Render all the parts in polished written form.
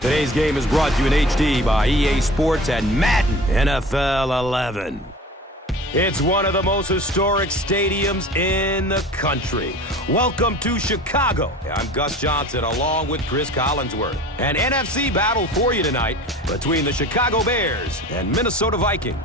Today's game is brought to you in HD by EA Sports and Madden NFL 11. It's one of the most historic stadiums in the country. Welcome to Chicago. I'm Gus Johnson along with Cris Collinsworth. An NFC battle for you tonight between the Chicago Bears and Minnesota Vikings.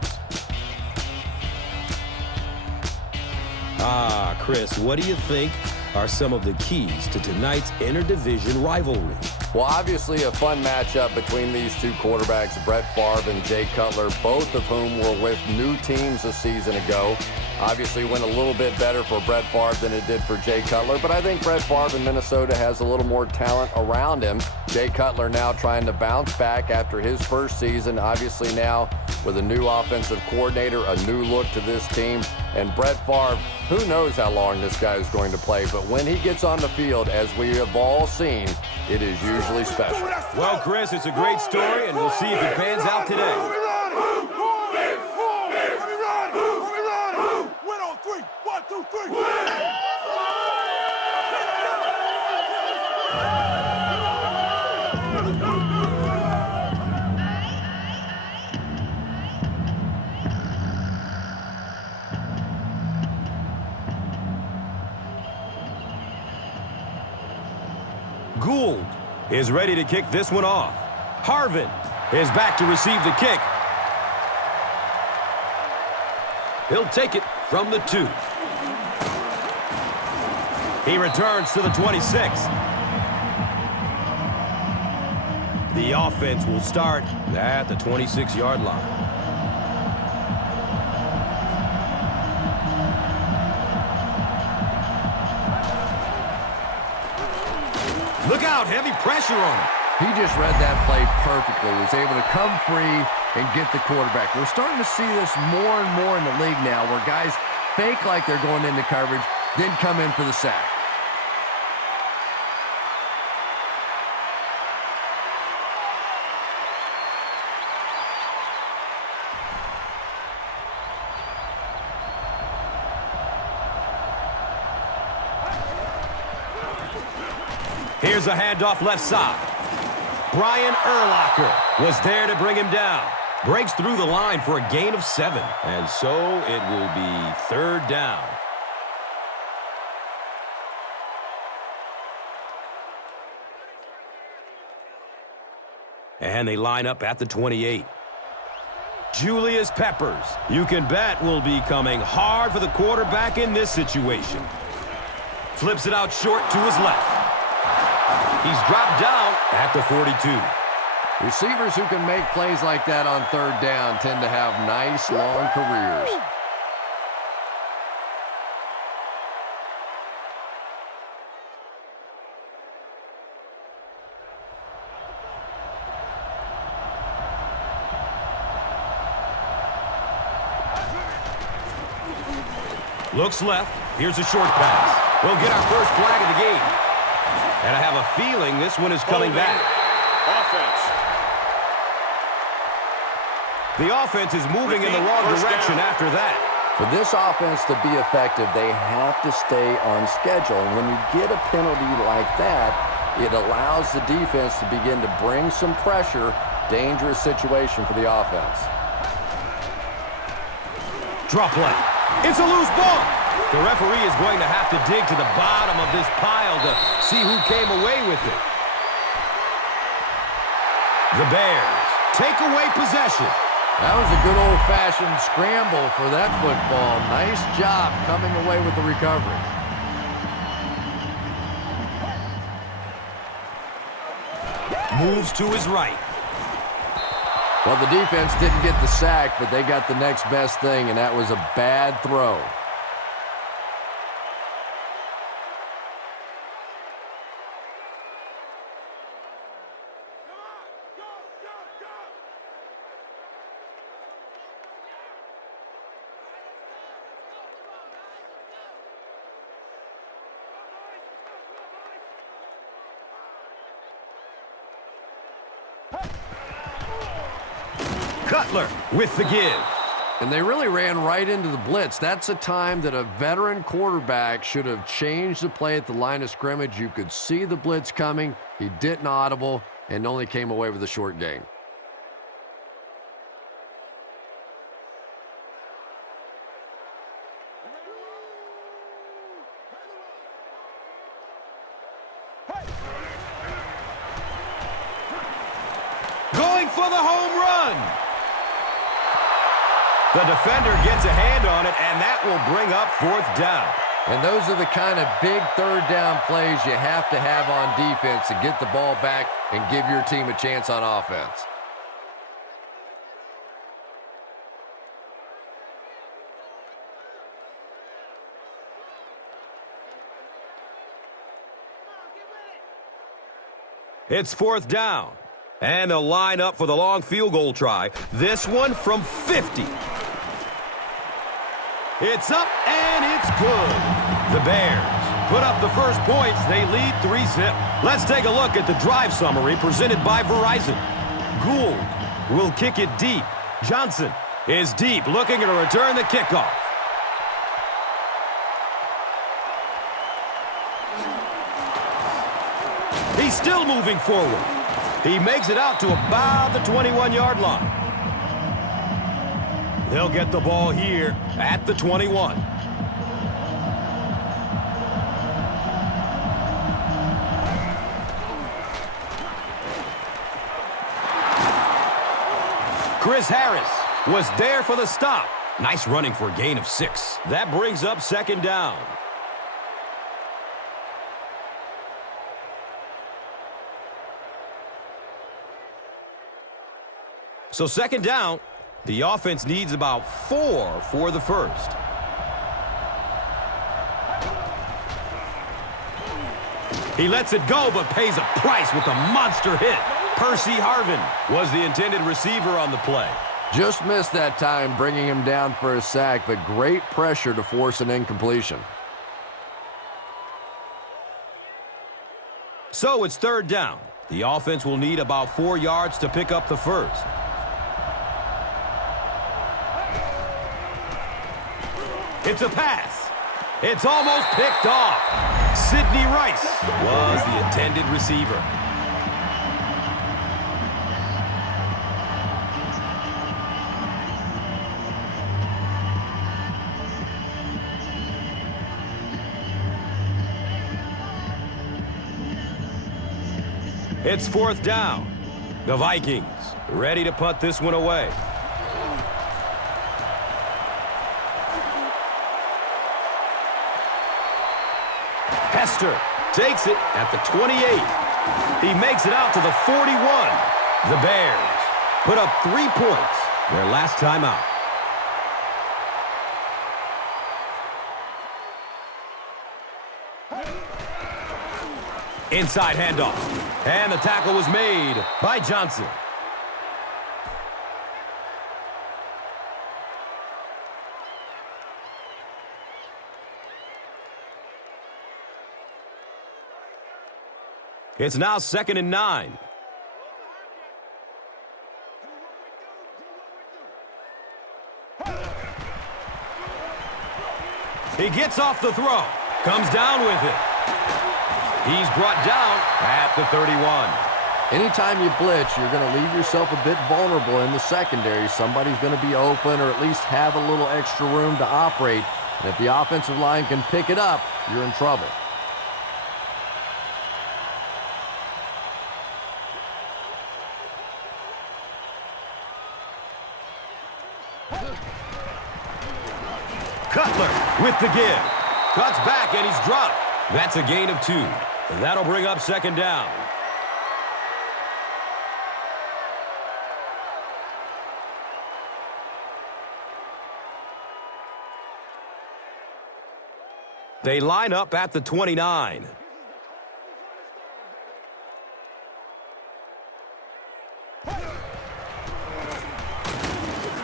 Cris, what do you think are some of the keys to tonight's interdivision rivalry? Well, obviously a fun matchup between these two quarterbacks, Brett Favre and Jay Cutler, both of whom were with new teams a season ago. Obviously went a little bit better for Brett Favre than it did for Jay Cutler, but I think Brett Favre in Minnesota has a little more talent around him. Jay Cutler now trying to bounce back after his first season, obviously now with a new offensive coordinator, a new look to this team. And Brett Favre, who knows how long this guy is going to play, but when he gets on the field, as we have all seen, it is usually special. Well, Cris, it's a great story, and we'll see if it pans out today. Gould is ready to kick this one off. Harvin is back to receive the kick. He'll take it from the 2. He returns to the 26. The offense will start at the 26-yard line. Look out, heavy pressure on him. He just read that play perfectly, was able to come free and get the quarterback. We're starting to see this more and more in the league now, where guys fake like they're going into coverage, then come in for the sack. Here's a handoff left side. Brian Urlacher was there to bring him down. Breaks through the line for a gain of 7. And so it will be 3rd down. And they line up at the 28. Julius Peppers, you can bet, will be coming hard for the quarterback in this situation. Flips it out short to his left. He's dropped down at the 42. Receivers who can make plays like that on 3rd down tend to have nice, long careers. Looks left. Here's a short pass. We'll get our first flag of the game. And I have a feeling this one is coming back. Offense. The offense is moving in the wrong direction after that. For this offense to be effective, they have to stay on schedule. And when you get a penalty like that, it allows the defense to begin to bring some pressure. Dangerous situation for the offense. Drop play. It's a loose ball. The referee is going to have to dig to the bottom of this pile to see who came away with it. The Bears take away possession. That was a good old-fashioned scramble for that football. Nice job coming away with the recovery. Moves to his right. Well, the defense didn't get the sack, but they got the next best thing, and that was a bad throw. Cutler with the give. And they really ran right into the blitz. That's a time that a veteran quarterback should have changed the play at the line of scrimmage. You could see the blitz coming. He didn't audible and only came away with a short gain. Going for the home run. The defender gets a hand on it, and that will bring up 4th down. And those are the kind of big third down plays you have to have on defense to get the ball back and give your team a chance on offense. It's 4th down. And they'll line up for the long field goal try. This one from 50. It's up, and it's good. The Bears put up the first points. They lead 3-zip. Let's take a look at the drive summary presented by Verizon. Gould will kick it deep. Johnson is deep, looking to return the kickoff. He's still moving forward. He makes it out to about the 21-yard line. They'll get the ball here at the 21. Chris Harris was there for the stop. Nice running for a gain of 6. That brings up 2nd down. So 2nd down, the offense needs about 4 for the first. He lets it go, but pays a price with a monster hit. Percy Harvin was the intended receiver on the play. Just missed that time, bringing him down for a sack, but great pressure to force an incompletion. So it's 3rd down. The offense will need about 4 yards to pick up the first. It's a pass. It's almost picked off. Sidney Rice was the intended receiver. It's 4th down. The Vikings ready to punt this one away. Hester takes it at the 28. He makes it out to the 41. The Bears put up 3 points their last time out. Inside handoff. And the tackle was made by Johnson. It's now 2nd and 9. He gets off the throw. Comes down with it. He's brought down at the 31. Anytime you blitz, you're going to leave yourself a bit vulnerable in the secondary. Somebody's going to be open or at least have a little extra room to operate. And if the offensive line can pick it up, you're in trouble. Cutler with the give. Cuts back and he's dropped. That's a gain of 2. And that'll bring up 2nd down. They line up at the 29.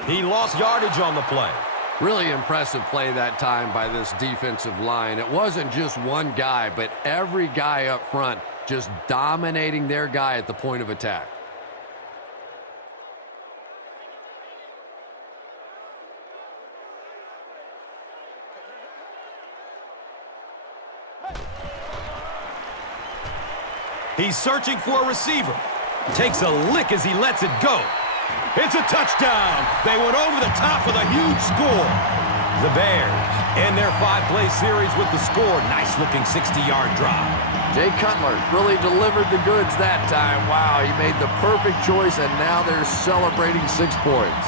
He lost yardage on the play. Really impressive play that time by this defensive line. It wasn't just one guy, but every guy up front just dominating their guy at the point of attack. He's searching for a receiver. Takes a lick as he lets it go. It's a touchdown. They went over the top with a huge score. The Bears end their 5-play series with the score. Nice-looking 60-yard drive. Jay Cutler really delivered the goods that time. Wow, he made the perfect choice, and now they're celebrating 6 points.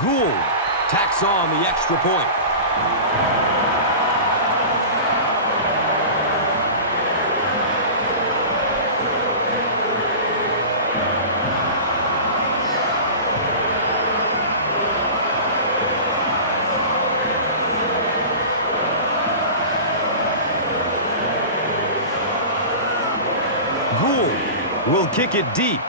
Gould tacks on the extra point. Gould will kick it deep.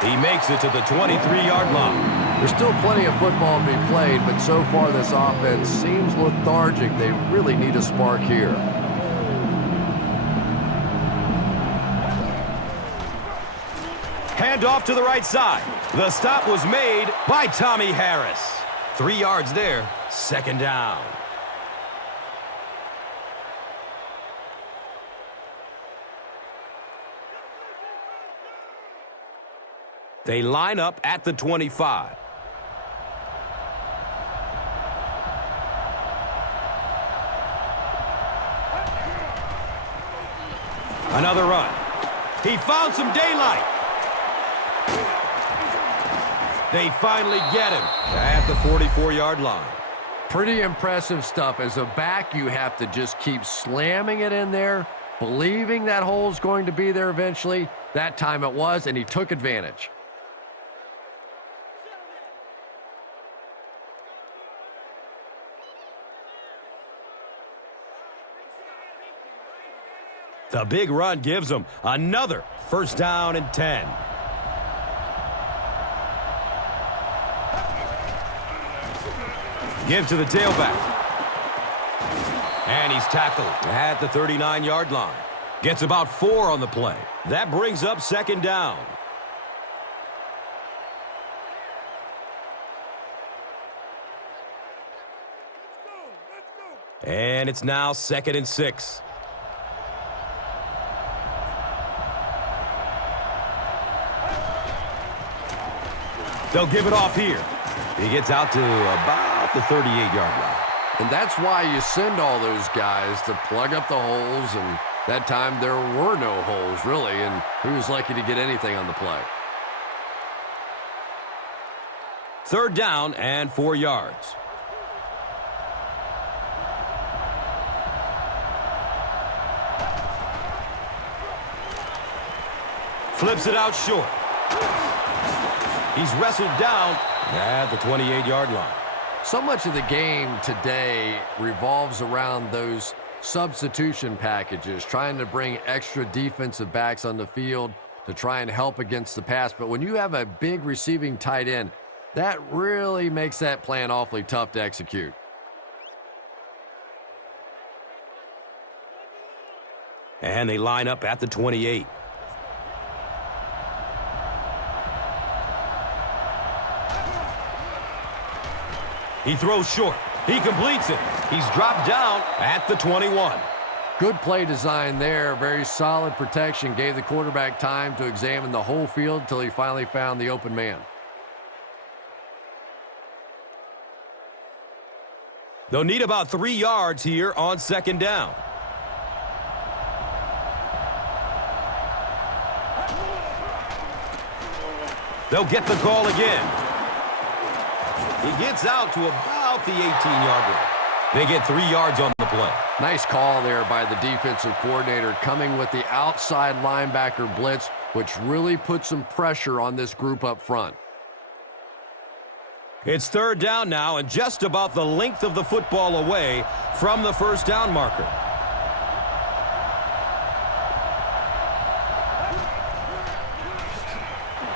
He makes it to the 23-yard line. There's still plenty of football to be played, but so far this offense seems lethargic. They really need a spark here. Hand off to the right side. The stop was made by Tommy Harris. 3 yards there, 2nd down. They line up at the 25. Another run. He found some daylight. They finally get him at the 44-yard line. Pretty impressive stuff. As a back, you have to just keep slamming it in there, believing that hole's going to be there eventually. That time it was, and he took advantage. The big run gives them another 1st down and 10. Give to the tailback. And he's tackled at the 39-yard line. Gets about 4 on the play. That brings up 2nd down. And it's now 2nd and 6. They'll give it off here. He gets out to about the 38-yard line. And that's why you send all those guys to plug up the holes, and that time there were no holes, really, and he was lucky to get anything on the play. 3rd down and 4 yards. Flips it out short. He's wrestled down at the 28-yard line. So much of the game today revolves around those substitution packages, trying to bring extra defensive backs on the field to try and help against the pass. But when you have a big receiving tight end, that really makes that plan awfully tough to execute. And they line up at the 28. He throws short. He completes it. He's dropped down at the 21. Good play design there. Very solid protection. Gave the quarterback time to examine the whole field until he finally found the open man. They'll need about 3 yards here on 2nd down. They'll get the call again. He gets out to about the 18-yard line. They get 3 yards on the play. Nice call there by the defensive coordinator, coming with the outside linebacker blitz, which really put some pressure on this group up front. It's 3rd down now and just about the length of the football away from the 1st down marker.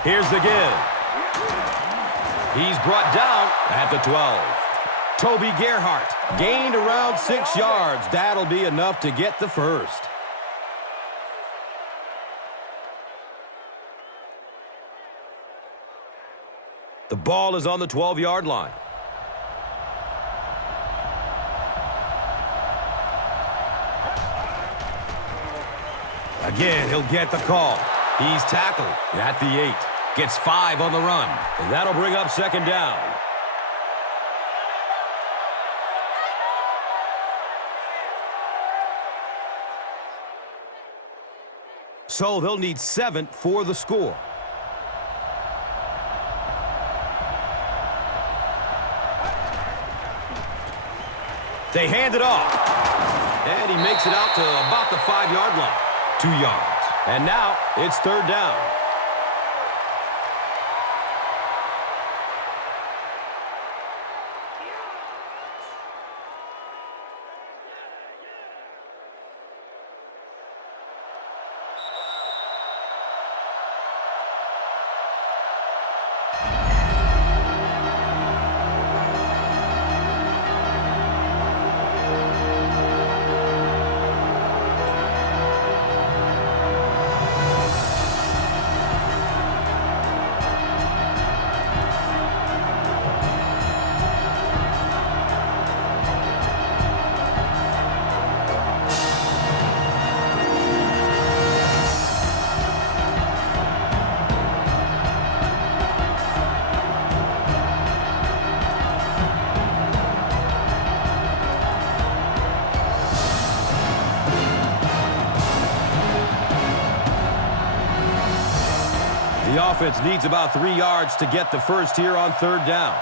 Here's the give. He's brought down at the 12. Toby Gerhart gained around 6 yards. That'll be enough to get the first. The ball is on the 12-yard line. Again, he'll get the call. He's tackled at the 8. Gets 5 on the run. And that'll bring up second down. So they'll need 7 for the score. They hand it off. And he makes it out to about the 5-yard line. 2 yards. And now it's third down. The offense needs about 3 yards to get the first here on third down.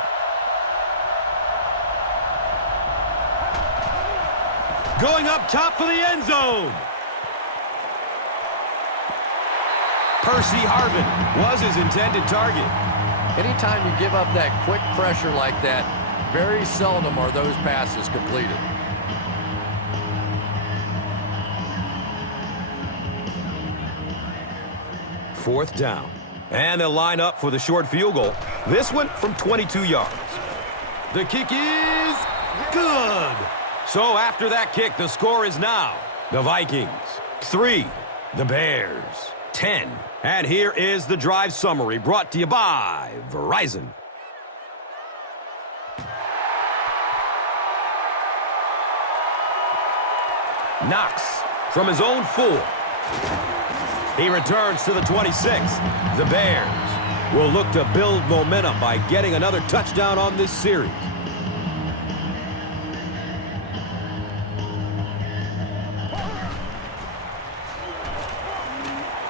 Going up top for the end zone. Percy Harvin was his intended target. Anytime you give up that quick pressure like that, very seldom are those passes completed. Fourth down. And they'll line up for the short field goal. This one from 22 yards. The kick is good. So after that kick, the score is now the Vikings 3, the Bears 10. And here is the drive summary brought to you by Verizon. Knox from his own 4. He returns to the 26. The Bears will look to build momentum by getting another touchdown on this series.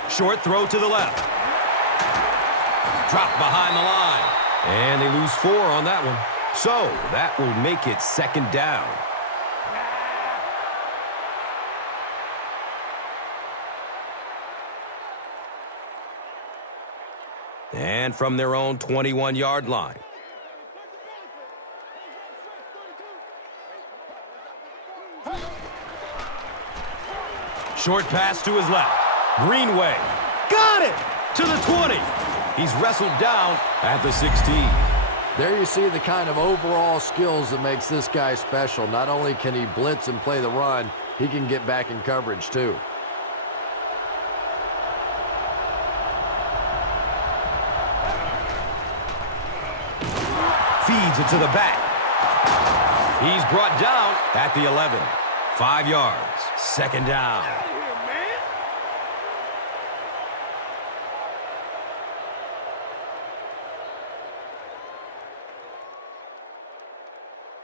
Short throw to the left. Dropped behind the line. And they lose 4 on that one. So that will make it second down. And from their own 21-yard line. Short pass to his left. Greenway. Got it! To the 20. He's wrestled down at the 16. There you see the kind of overall skills that makes this guy special. Not only can he blitz and play the run, he can get back in coverage too. Feeds it to the back. He's brought down at the 11. 5 yards. Second down.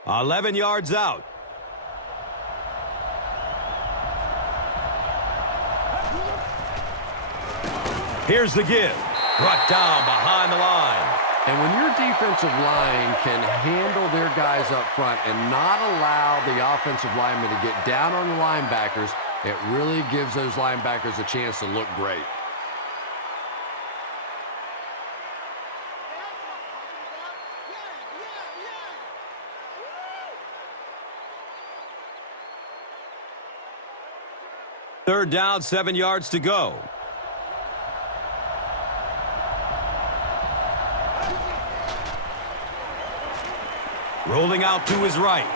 11 yards out. Here's the give. Brought down behind the line. And when your defensive line can handle their guys up front and not allow the offensive linemen to get down on the linebackers, it really gives those linebackers a chance to look great. Third down, 7 yards to go. Rolling out to his right.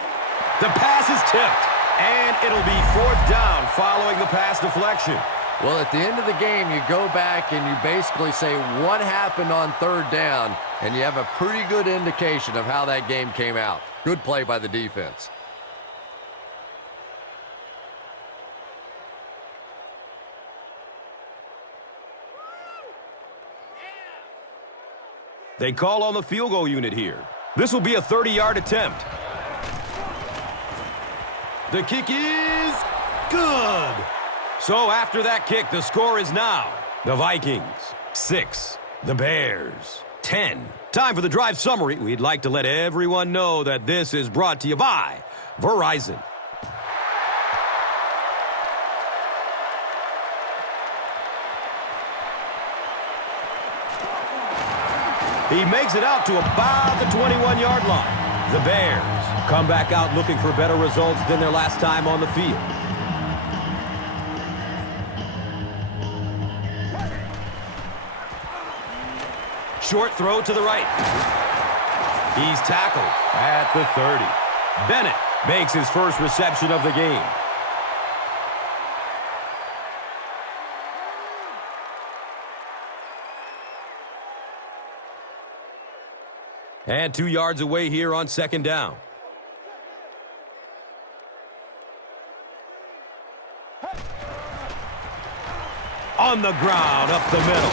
The pass is tipped, and it'll be 4th down following the pass deflection. Well, at the end of the game, you go back and you basically say what happened on 3rd down, and you have a pretty good indication of how that game came out. Good play by the defense. They call on the field goal unit here. This will be a 30-yard attempt. The kick is good. So after that kick, the score is now the Vikings 6, the Bears 10. Time for the drive summary. We'd like to let everyone know that this is brought to you by Verizon. He makes it out to about the 21-yard line. The Bears come back out looking for better results than their last time on the field. Short throw to the right. He's tackled at the 30. Bennett makes his first reception of the game. And 2 yards away here on 2nd down. On the ground, up the middle.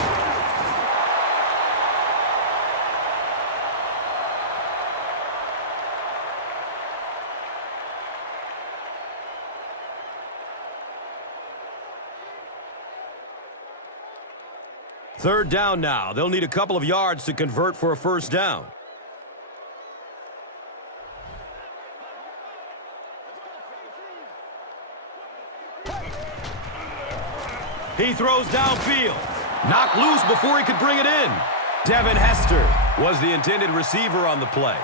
Third down now. They'll need a couple of yards to convert for a 1st down. He throws downfield. Knocked loose before he could bring it in. Devin Hester was the intended receiver on the play.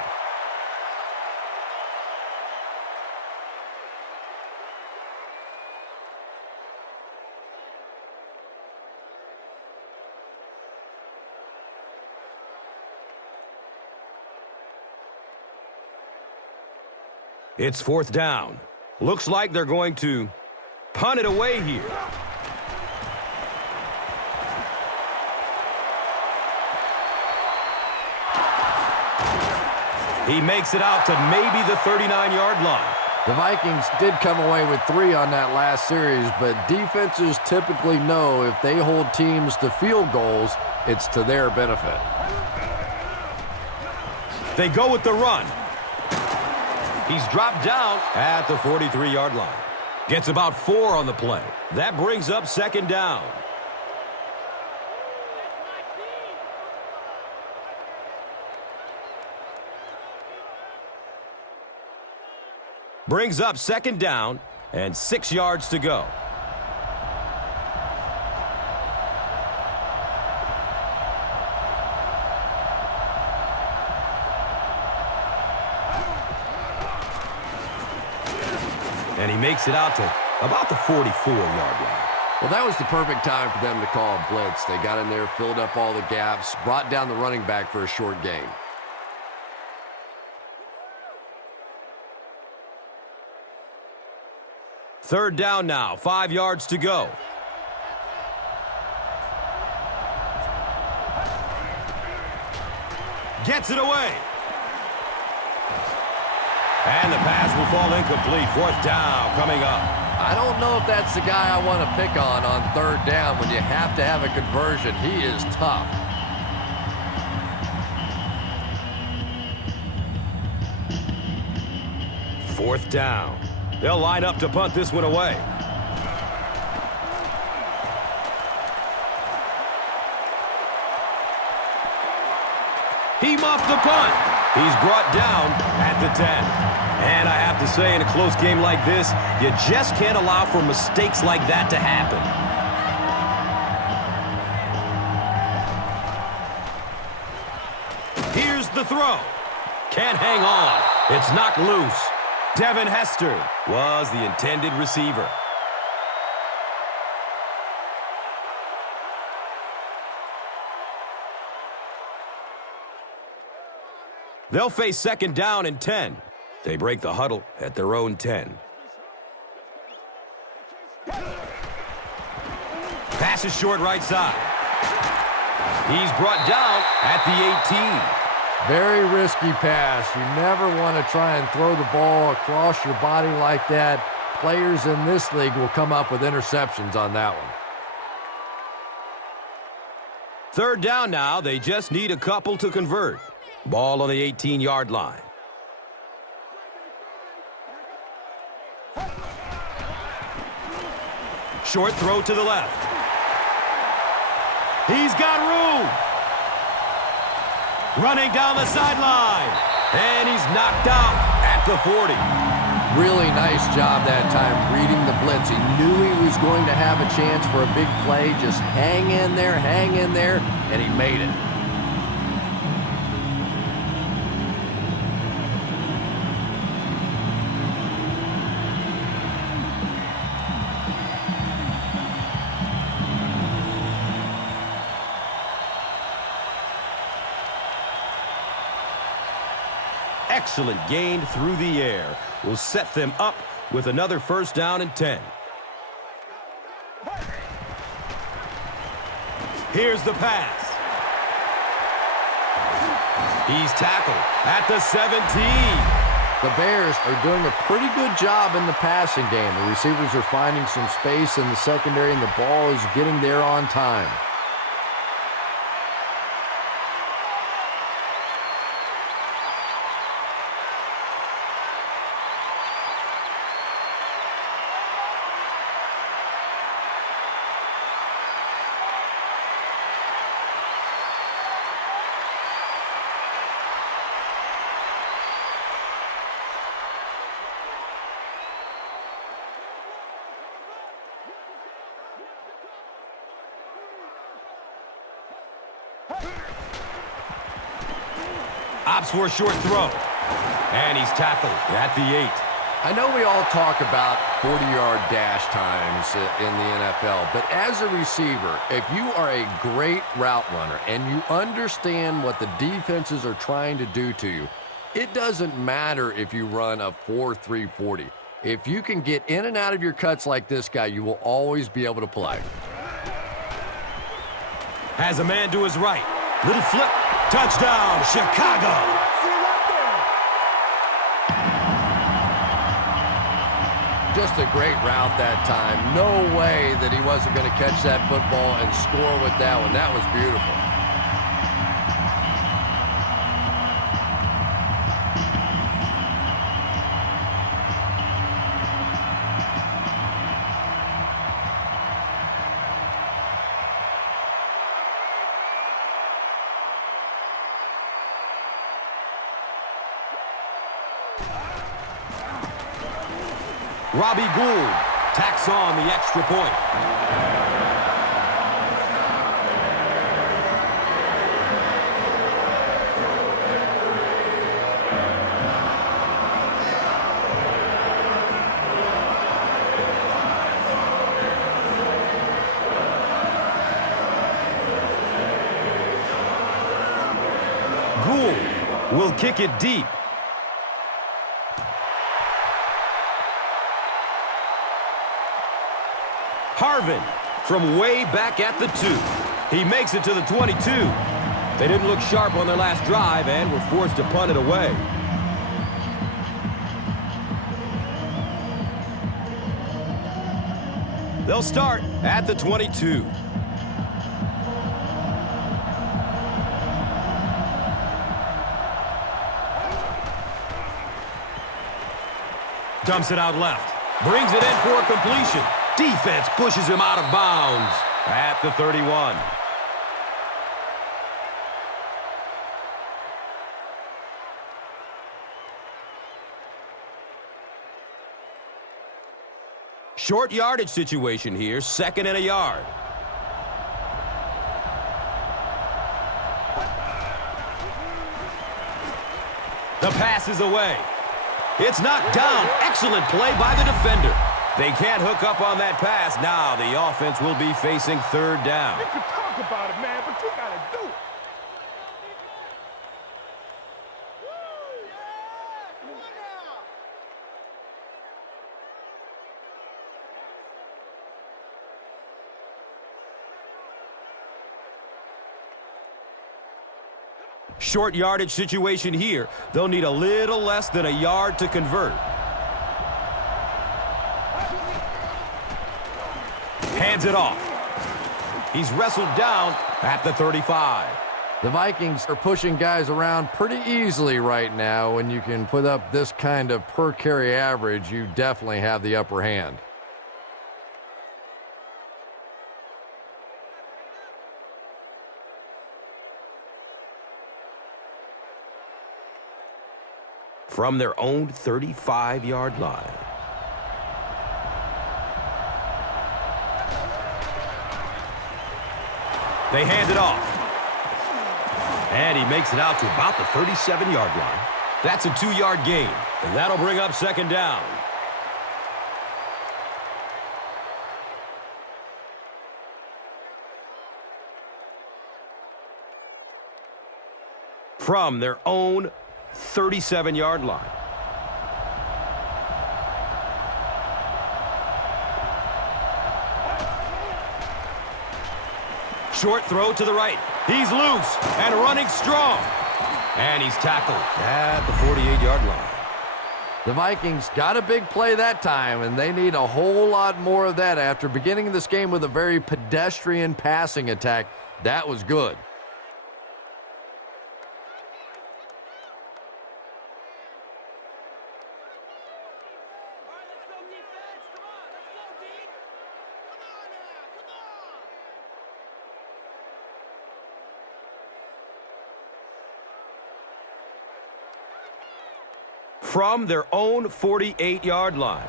It's 4th down. Looks like they're going to punt it away here. He makes it out to maybe the 39-yard line. The Vikings did come away with 3 on that last series, but defenses typically know if they hold teams to field goals, it's to their benefit. They go with the run. He's dropped down at the 43-yard line. Gets about 4 on the play. That brings up 2nd down. Brings up 2nd down and 6 yards to go. And he makes it out to about the 44-yard line. Well, that was the perfect time for them to call a blitz. They got in there, filled up all the gaps, brought down the running back for a short gain. Third down now, 5 yards to go. Gets it away. And the pass will fall incomplete. 4th down coming up. I don't know if that's the guy I want to pick on 3rd down when you have to have a conversion. He is tough. Fourth down. They'll line up to punt this one away. He muffed the punt. He's brought down at the 10. And I have to say, in a close game like this, you just can't allow for mistakes like that to happen. Here's the throw. Can't hang on. It's knocked loose. Devin Hester was the intended receiver. They'll face second down and 10. They break the huddle at their own 10. Pass is short right side. He's brought down at the 18. Very risky pass. You never want to try and throw the ball across your body like that. Players in this league will come up with interceptions on that one. Third down now. They just need a couple to convert. Ball on the 18-yard line. Short throw to the left. He's got room. Running down the sideline. And he's knocked out at the 40. Really nice job that time reading the blitz. He knew he was going to have a chance for a big play. Just hang in there, and he made it. Excellent gain through the air will set them up with another first down and 10. Here's the pass. He's tackled at the 17. The Bears are doing a pretty good job in the passing game. The receivers are finding some space in the secondary, and the ball is getting there on time. Opts for a short throw. And he's tackled at the 8. I know we all talk about 40-yard dash times in the NFL, but as a receiver, if you are a great route runner and you understand what the defenses are trying to do to you, it doesn't matter if you run a 4.3 40. If you can get in and out of your cuts like this guy, you will always be able to play. Has a man to his right. Little flip. Touchdown, Chicago. Just a great route that time. No way that he wasn't going to catch that football and score with that one. That was beautiful. Robbie Gould tacks on the extra point. Gould will kick it deep. Harvin from way back at the 2. He makes it to the 22. They didn't look sharp on their last drive and were forced to punt it away. They'll start at the 22. Dumps it out left. Brings it in for a completion. Defense pushes him out of bounds at the 31. Short yardage situation here, 2nd and a yard. The pass is away. It's knocked down. Excellent play by the defender. They can't hook up on that pass. Now the offense will be facing 3rd down. You can talk about it, man, but you got to do it. Short yardage situation here. They'll need a little less than a yard to convert. Hands it off. He's wrestled down at the 35. The Vikings are pushing guys around pretty easily right now. When you can put up this kind of per carry average, you definitely have the upper hand. From their own 35-yard line. They hand it off. And he makes it out to about the 37-yard line. That's a 2-yard gain, and that'll bring up second down. From their own 37-yard line. Short throw to the right. He's loose and running strong. And he's tackled at the 48-yard line. The Vikings got a big play that time, and they need a whole lot more of that after beginning this game with a very pedestrian passing attack. That was good. From their own 48-yard line.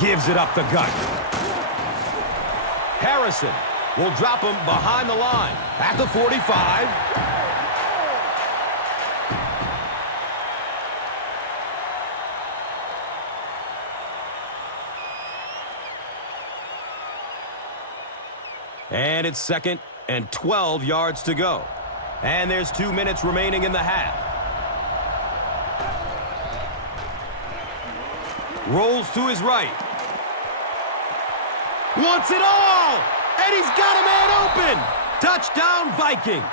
Gives it up the gut. Harrison will drop him behind the line at the 45. And it's 2nd and 12 yards to go. And there's 2 minutes remaining in the half. Rolls to his right. Wants it all! And he's got a man open! Touchdown, Vikings!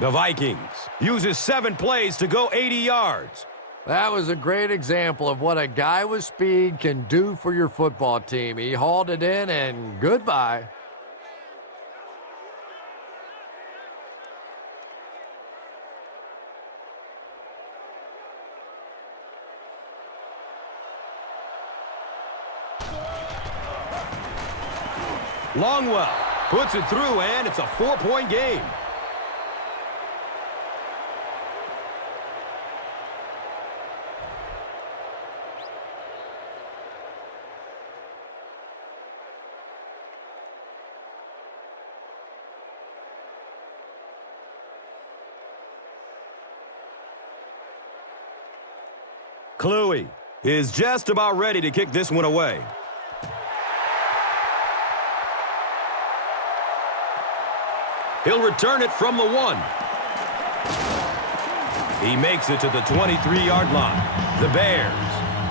The Vikings uses 7 plays to go 80 yards. That was a great example of what a guy with speed can do for your football team. He hauled it in, and goodbye. Longwell puts it through, and it's a 4-point game. Kluwe is just about ready to kick this one away. He'll return it from the 1. He makes it to the 23-yard line. The Bears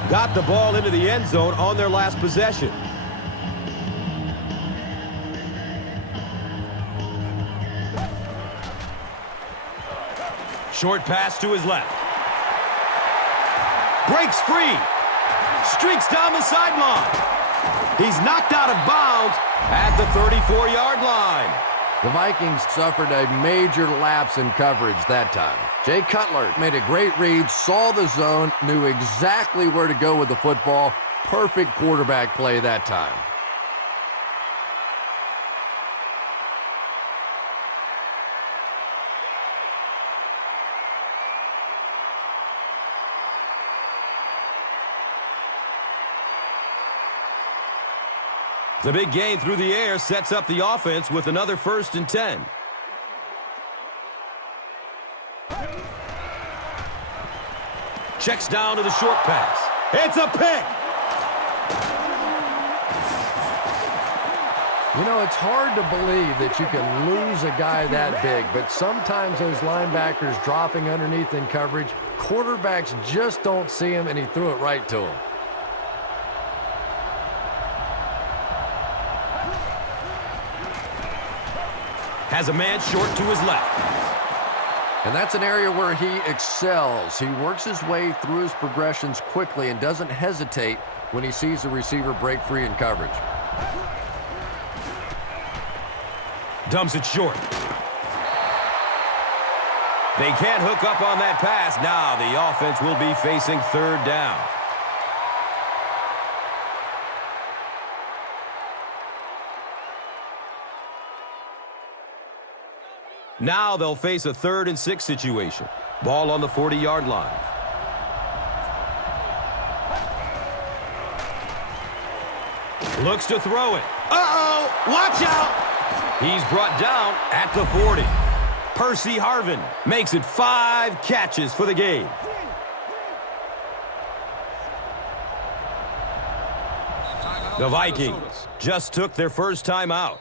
got the ball into the end zone on their last possession. Short pass to his left. Breaks free. Streaks down the sideline. He's knocked out of bounds at the 34-yard line. The Vikings suffered a major lapse in coverage that time. Jay Cutler made a great read, saw the zone, knew exactly where to go with the football. Perfect quarterback play that time. The big gain through the air sets up the offense with another 1st and 10. Checks down to the short pass. It's a pick! You know, it's hard to believe that you can lose a guy that big, but sometimes those linebackers dropping underneath in coverage quarterbacks just don't see him, and he threw it right to him. Has a man short to his left. And that's an area where he excels. He works his way through his progressions quickly and doesn't hesitate when he sees the receiver break free in coverage. Dumps it short. They can't hook up on that pass. Now the offense will be facing third down. Now they'll face a 3rd and 6 situation. Ball on the 40-yard line. Looks to throw it. Uh-oh! Watch out! He's brought down at the 40. Percy Harvin makes it 5 catches for the game. The Vikings just took their first time out.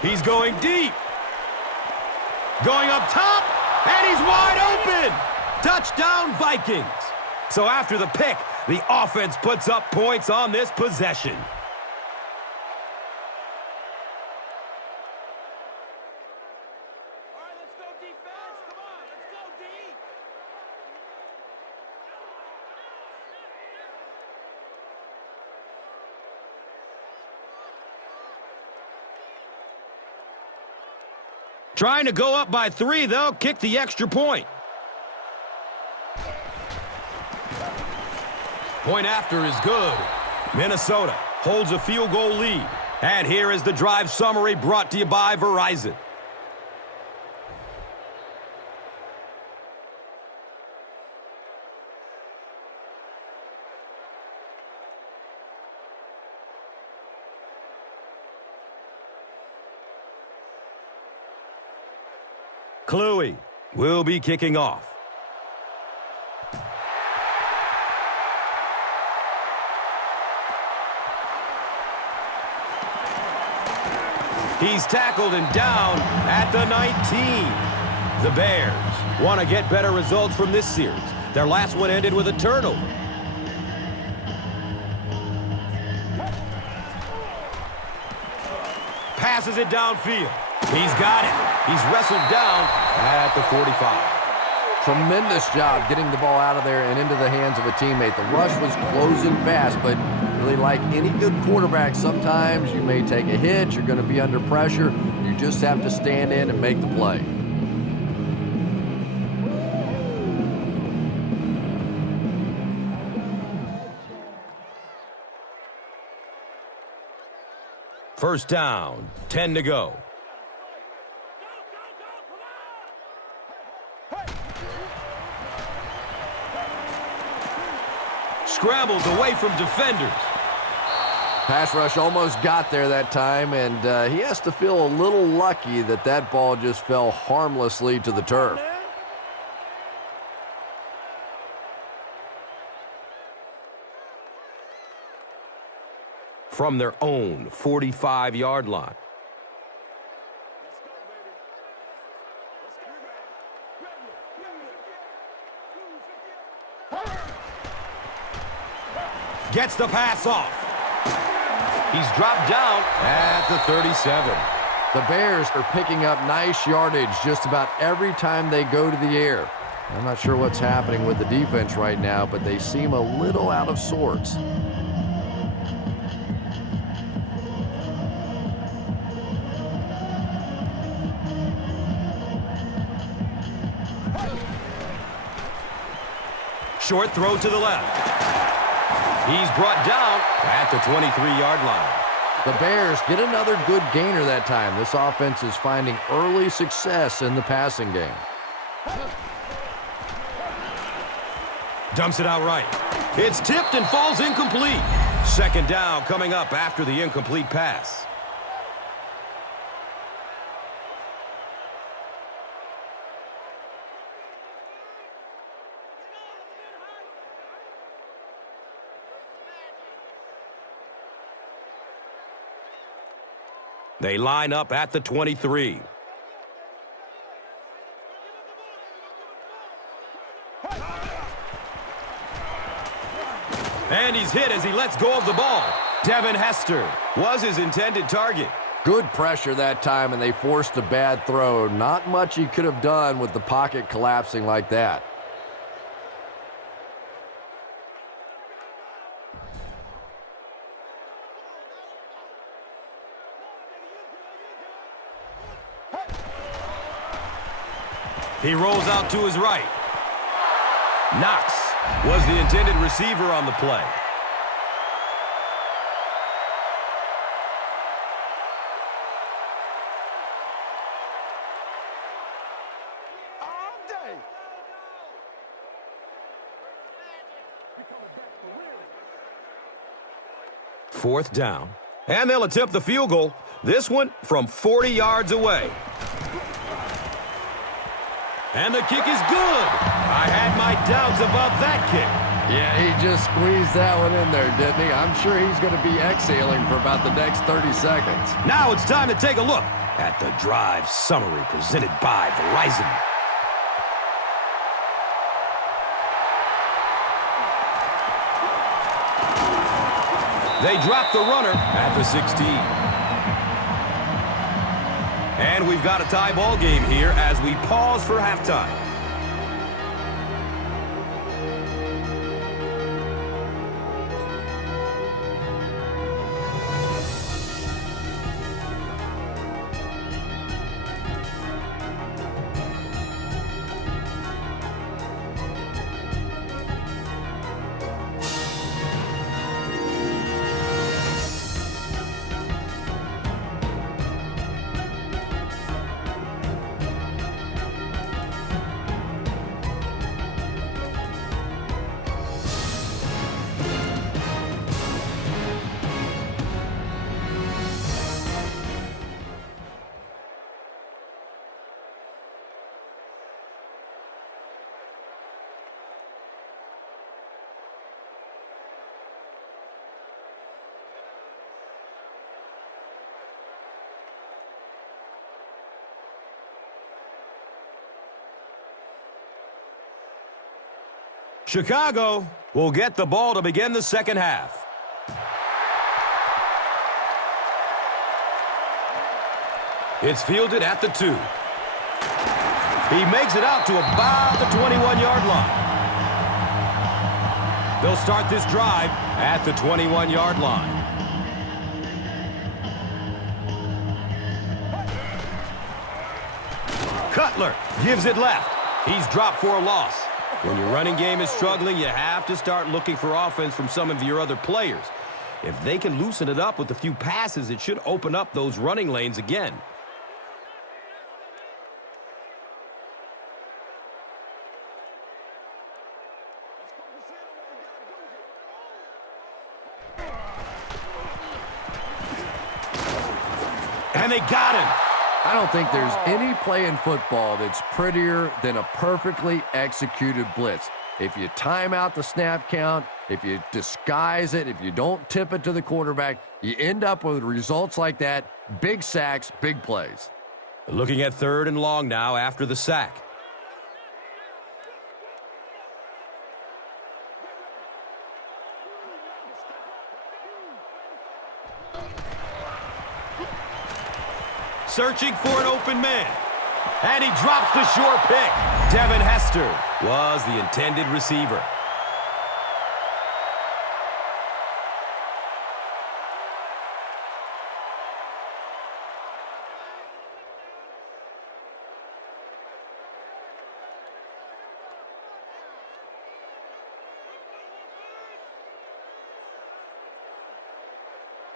He's going deep. Going up top, and he's wide open. Touchdown, Vikings. So after the pick, the offense puts up points on this possession. All right, let's go defense. Come on, let's go D. Trying to go up by 3, they'll kick the extra point. Point after is good. Minnesota holds a field goal lead. And here is the drive summary brought to you by Verizon. Cluey will be kicking off. He's tackled and down at the 19. The Bears want to get better results from this series. Their last one ended with a turnover. Passes it downfield. He's got it. He's wrestled down at the 45. Tremendous job getting the ball out of there and into the hands of a teammate. The rush was closing fast, but really like any good quarterback, sometimes you may take a hit, you're going to be under pressure. You just have to stand in and make the play. First down, 10 to go. Scrambles away from defenders. Pass rush almost got there that time, and he has to feel a little lucky that that ball just fell harmlessly to the turf. From their own 45-yard line. Gets the pass off. He's dropped down at the 37. The Bears are picking up nice yardage just about every time they go to the air. I'm not sure what's happening with the defense right now, but they seem a little out of sorts. Short throw to the left. He's brought down at the 23-yard line. The Bears get another good gainer that time. This offense is finding early success in the passing game. Dumps it out right. It's tipped and falls incomplete. Second down coming up after the incomplete pass. They line up at the 23. And he's hit as he lets go of the ball. Devin Hester was his intended target. Good pressure that time, and they forced a bad throw. Not much he could have done with the pocket collapsing like that. He rolls out to his right. Knox was the intended receiver on the play. Fourth down. And they'll attempt the field goal. This one from 40 yards away. And the kick is good. I had my doubts about that kick. Yeah, he just squeezed that one in there, didn't he? I'm sure he's going to be exhaling for about the next 30 seconds. Now it's time to take a look at the drive summary presented by Verizon. They drop the runner at the 16. And we've got a tie ball game here as we pause for halftime. Chicago will get the ball to begin the second half. It's fielded at the 2. He makes it out to about the 21-yard line. They'll start this drive at the 21-yard line. Cutler gives it left. He's dropped for a loss. When your running game is struggling, you have to start looking for offense from some of your other players. If they can loosen it up with a few passes, it should open up those running lanes again. And they got him. I don't think there's any play in football that's prettier than a perfectly executed blitz. If you time out the snap count, if you disguise it, if you don't tip it to the quarterback, you end up with results like that. Big sacks, big plays. Looking at 3rd and long now after the sack. Searching for an open man. And he drops the short pick. Devin Hester was the intended receiver.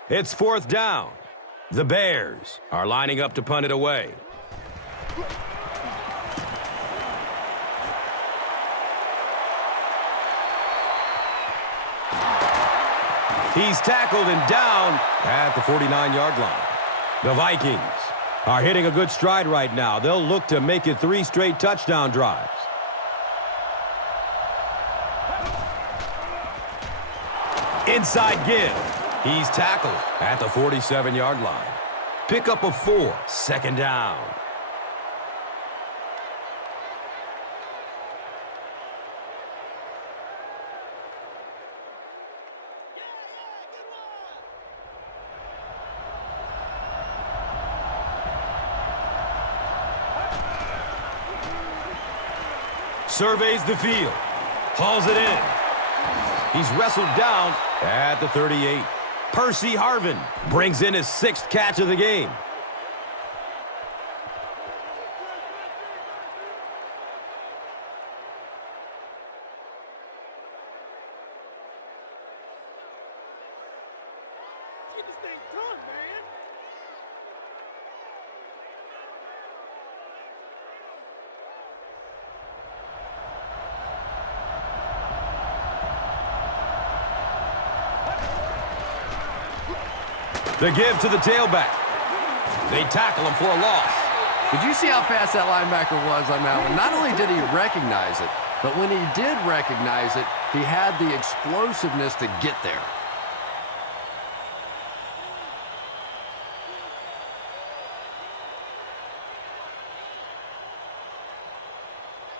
It's 4th down. The Bears are lining up to punt it away. He's tackled and down at the 49-yard line. The Vikings are hitting a good stride right now. They'll look to make it 3 straight touchdown drives. Inside give. He's tackled at the 47-yard line. Pick up a 4, second down. Surveys the field. Hauls it in. He's wrestled down at the 38. Percy Harvin brings in his 6th catch of the game. Get this thing done, man. The give to the tailback. They tackle him for a loss. Did you see how fast that linebacker was on that one? Not only did he recognize it, but when he did recognize it, he had the explosiveness to get there.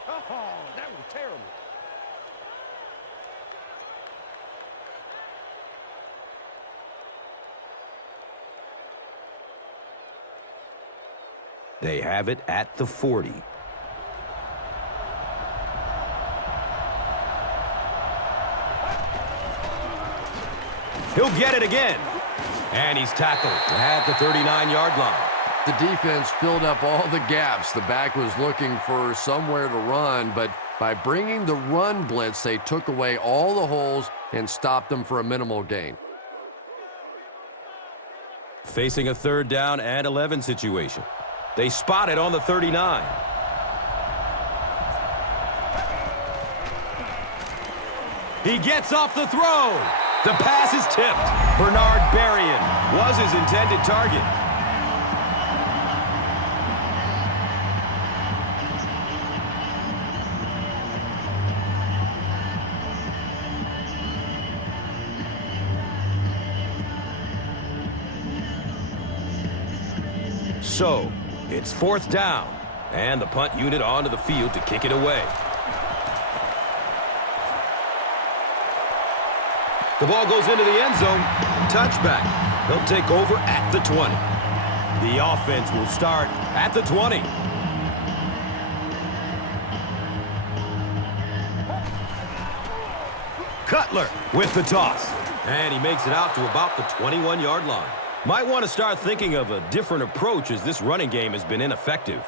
Oh, that was terrible. They have it at the 40. He'll get it again. And he's tackled at the 39-yard line. The defense filled up all the gaps. The back was looking for somewhere to run, but by bringing the run blitz, they took away all the holes and stopped them for a minimal gain. Facing a 3rd down and 11 situation. They spot it on the 39. He gets off the throw. The pass is tipped. Bernard Berrien was his intended target. So, it's 4th down, and the punt unit onto the field to kick it away. The ball goes into the end zone. Touchback. They'll take over at the 20. The offense will start at the 20. Cutler with the toss. And he makes it out to about the 21-yard line. Might want to start thinking of a different approach as this running game has been ineffective.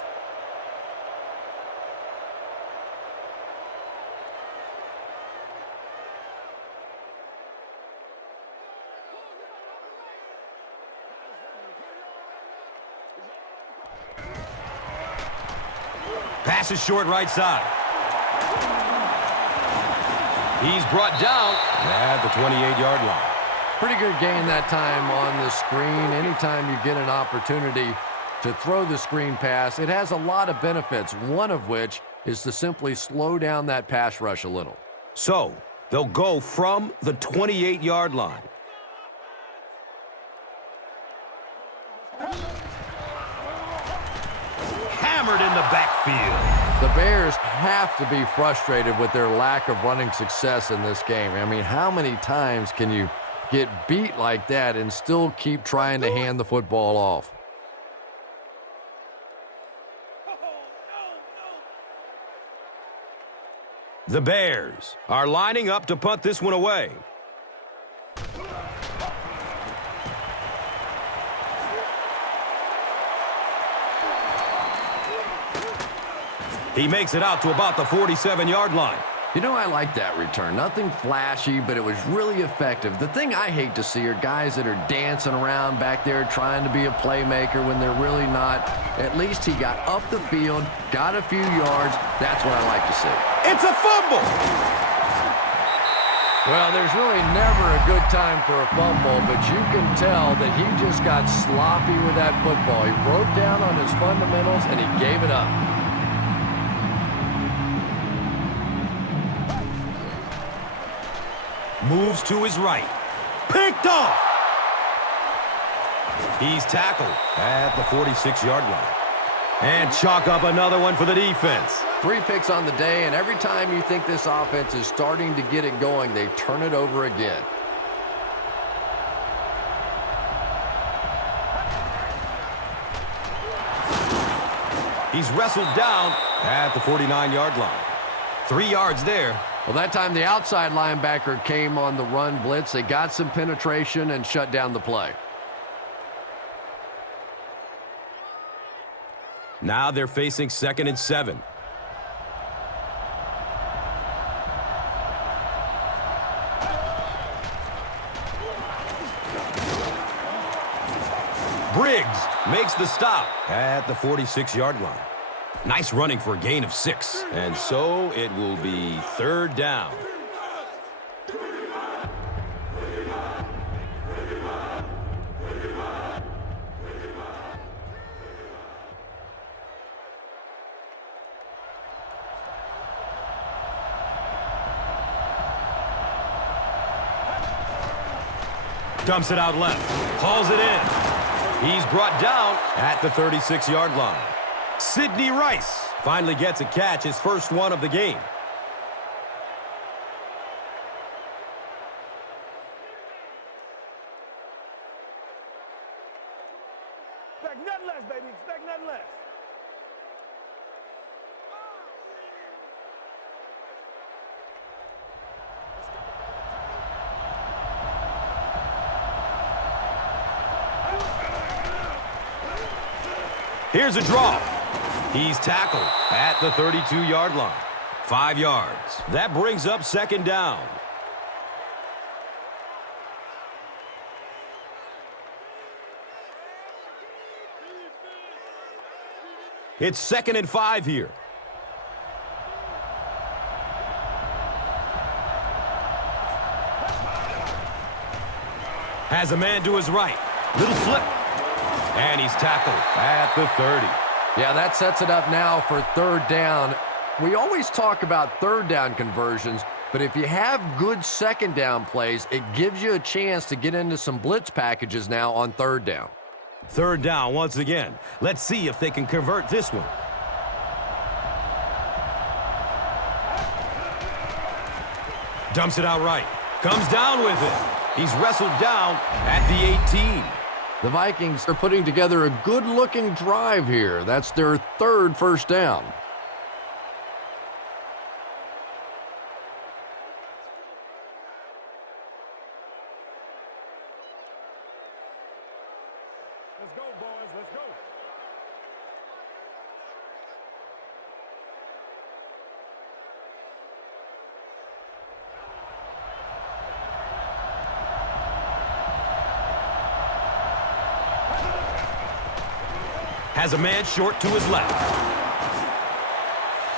Pass is short right side. He's brought down at the 28-yard line. Pretty good gain that time on the screen. Anytime you get an opportunity to throw the screen pass, it has a lot of benefits, one of which is to simply slow down that pass rush a little. So, they'll go from the 28-yard line. Hammered in the backfield. The Bears have to be frustrated with their lack of running success in this game. I mean, how many times can you get beat like that and still keep trying to hand the football off? The Bears are lining up to punt this one away. He makes it out to about the 47-yard line. You know, I like that return. Nothing flashy, but it was really effective. The thing I hate to see are guys that are dancing around back there trying to be a playmaker when they're really not. At least he got up the field, got a few yards. That's what I like to see. It's a fumble. Well, there's really never a good time for a fumble, but you can tell that he just got sloppy with that football. He broke down on his fundamentals, and he gave it up. Moves to his right. Picked off. He's tackled at the 46-yard line. And chalk up another one for the defense. 3 picks on the day, and every time you think this offense is starting to get it going, they turn it over again. He's wrestled down at the 49-yard line. 3 yards there. Well, that time the outside linebacker came on the run blitz. They got some penetration and shut down the play. Now they're facing 2nd and 7. Briggs makes the stop at the 46-yard line. Nice running for a gain of 6. And so it will be 3rd down. Dumps it out left. Hauls it in. He's brought down at the 36-yard line. Sidney Rice finally gets a catch, his first one of the game. Expect nothing less, baby. Expect nothing less. Here's a draw. He's tackled at the 32-yard line. 5 yards. That brings up 2nd down. It's 2nd and 5 here. Has a man to his right. Little flip. And he's tackled at the 30. Yeah, that sets it up now for 3rd down. We always talk about 3rd down conversions, but if you have good 2nd down plays, it gives you a chance to get into some blitz packages now on 3rd down. 3rd down once again. Let's see if they can convert this one. Dumps it out right. Comes down with it. He's wrestled down at the 18. The Vikings are putting together a good-looking drive here. That's their 3rd first down. Let's go, boys. Let's go. Has a man short to his left.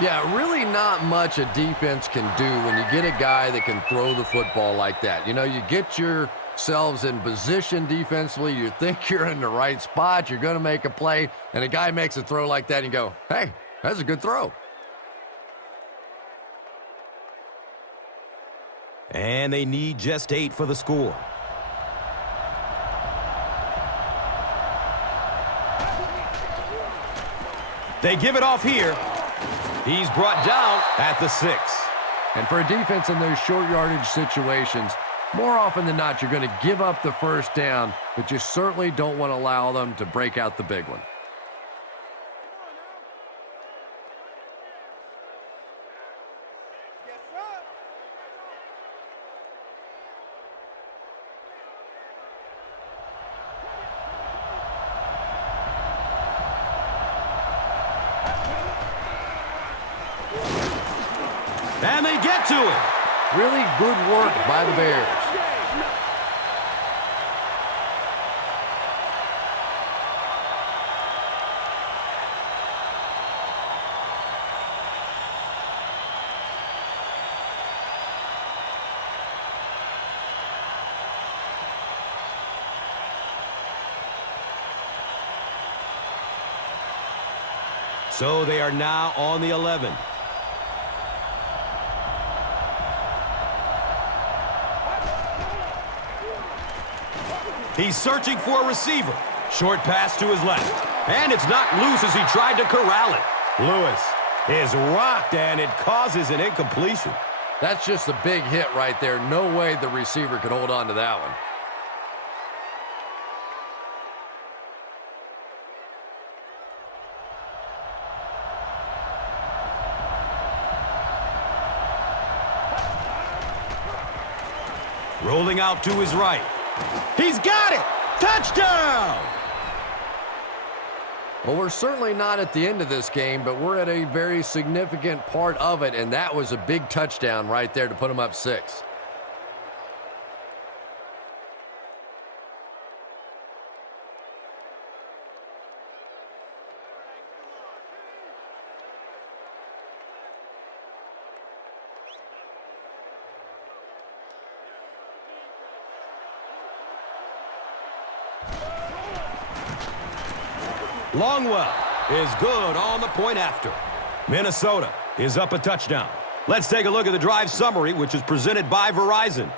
Yeah, really not much a defense can do when you get a guy that can throw the football like that. You know, you get yourselves in position defensively, you think you're in the right spot, you're going to make a play, and a guy makes a throw like that, and you go, hey, that's a good throw. And they need just 8 for the score. They give it off here. He's brought down at the 6. And for a defense in those short yardage situations, more often than not, you're going to give up the first down, but you certainly don't want to allow them to break out the big one. Yes, sir. And they get to it. Really good work by the Bears. So they are now on the 11. He's searching for a receiver. Short pass to his left. And it's knocked loose as he tried to corral it. Lewis is rocked, and it causes an incompletion. That's just a big hit right there. No way the receiver could hold on to that one. Rolling out to his right. He's got it! Touchdown! Well, we're certainly not at the end of this game, but we're at a very significant part of it, and that was a big touchdown right there to put them up 6. Longwell is good on the point after. Minnesota is up a touchdown. Let's take a look at the drive summary, which is presented by Verizon.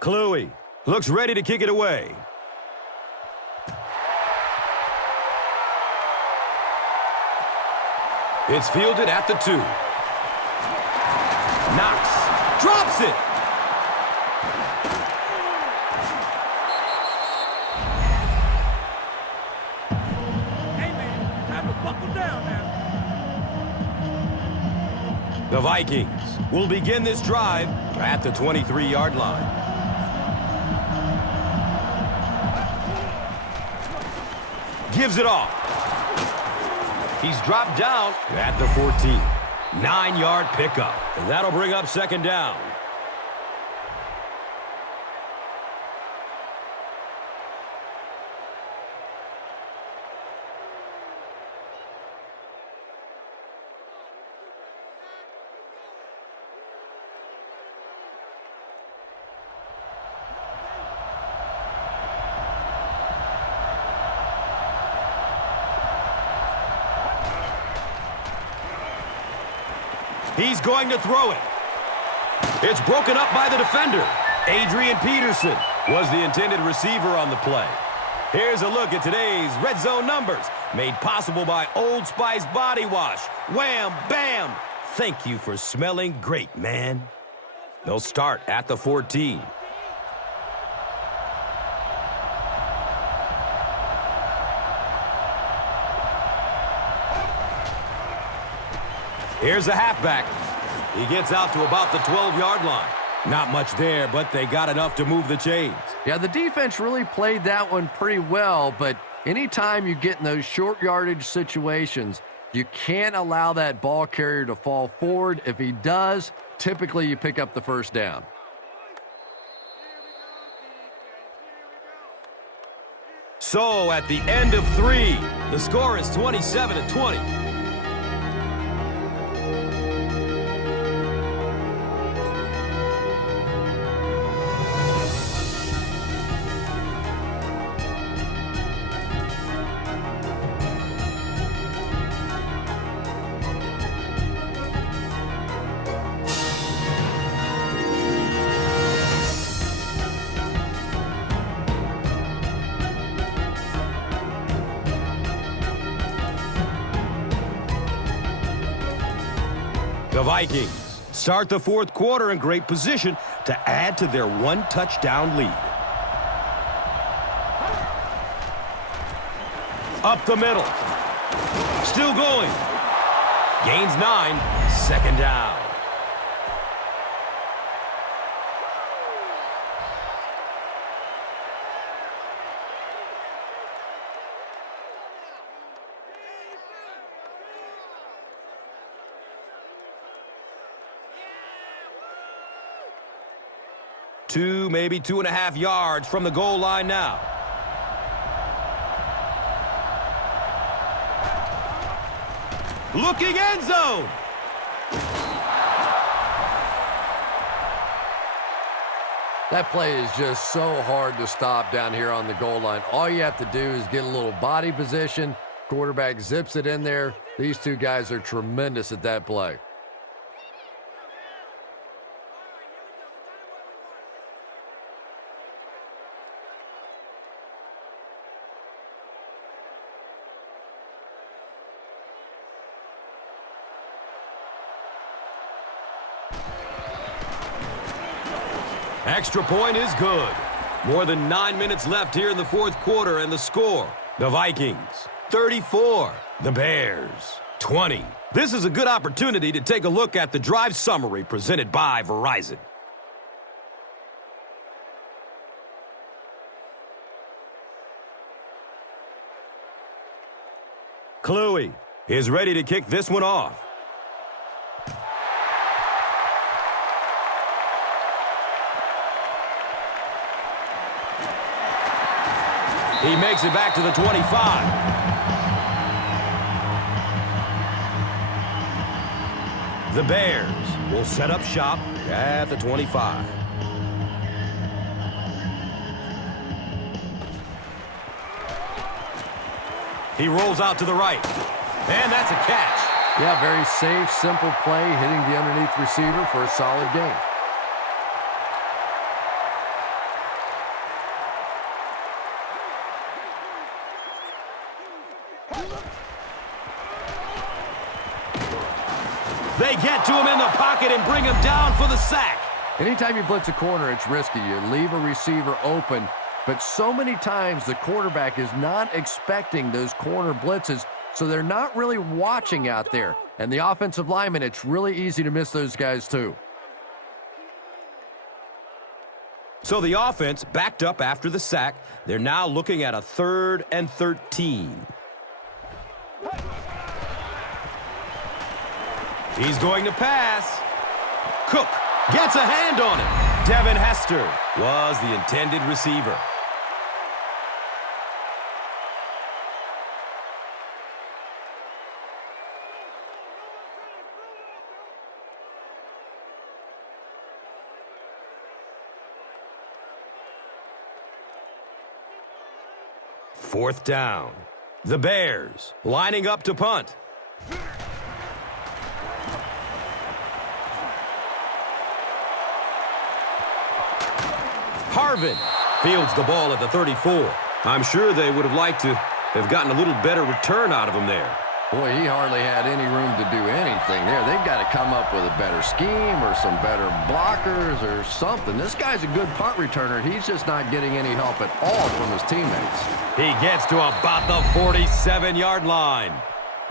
Kluwe looks ready to kick it away. It's fielded at the 2. Knox drops it. Hey, man, time to buckle down now. The Vikings will begin this drive at the 23-yard line. Gives it off. He's dropped down at the 14. 9-yard pickup. And that'll bring up second down. He's going to throw it. It's broken up by the defender. Adrian Peterson was the intended receiver on the play. Here's a look at today's red zone numbers, made possible by Old Spice Body Wash. Wham, bam. Thank you for smelling great, man. They'll start at the 14. Here's a halfback. He gets out to about the 12-yard line. Not much there, but they got enough to move the chains. Yeah, the defense really played that one pretty well, but anytime you get in those short yardage situations, you can't allow that ball carrier to fall forward. If he does, typically you pick up the first down. So at the end of 3, the score is 27-20. The Vikings start the fourth quarter in great position to add to their one-touchdown lead. Up the middle. Still going. Gains 9. Second down. Maybe 2.5 yards from the goal line now. Looking end zone. That play is just so hard to stop down here on the goal line. All you have to do is get a little body position. Quarterback zips it in there. These two guys are tremendous at that play. Extra point is good. More than 9 minutes left here in the fourth quarter, and the score, the Vikings 34, the Bears 20. This is a good opportunity to take a look at the drive summary presented by Verizon. Cluey is ready to kick this one off. He makes it back to the 25. The Bears will set up shop at the 25. He rolls out to the right. And that's a catch. Yeah, very safe, simple play, hitting the underneath receiver for a solid gain. They get to him in the pocket and bring him down for the sack. Anytime you blitz a corner, it's risky. You leave a receiver open, but so many times the quarterback is not expecting those corner blitzes, so they're not really watching out there. And the offensive lineman, it's really easy to miss those guys too. So the offense backed up after the sack. They're now looking at a 3rd and 13. He's going to pass. Cook gets a hand on it. Devin Hester was the intended receiver. Fourth down. The Bears lining up to punt. Harvin fields the ball at the 34. I'm sure they would have liked to have gotten a little better return out of him there. Boy, he hardly had any room to do anything there. They've got to come up with a better scheme or some better blockers or something. This guy's a good punt returner. He's just not getting any help at all from his teammates. He gets to about the 47-yard line.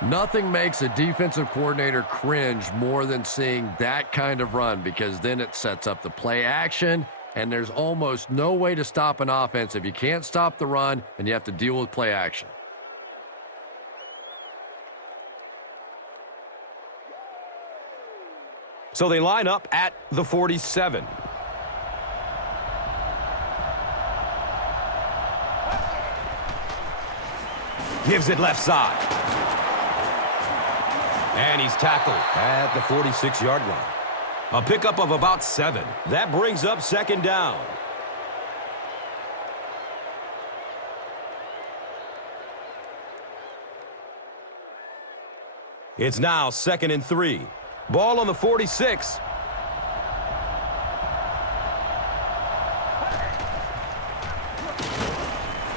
Nothing makes a defensive coordinator cringe more than seeing that kind of run, because then it sets up the play action, and there's almost no way to stop an offense if you can't stop the run and you have to deal with play action. So they line up at the 47. Gives it left side. And he's tackled at the 46-yard line. A pickup of about 7. That brings up second down. It's now 2nd and 3. Ball on the 46.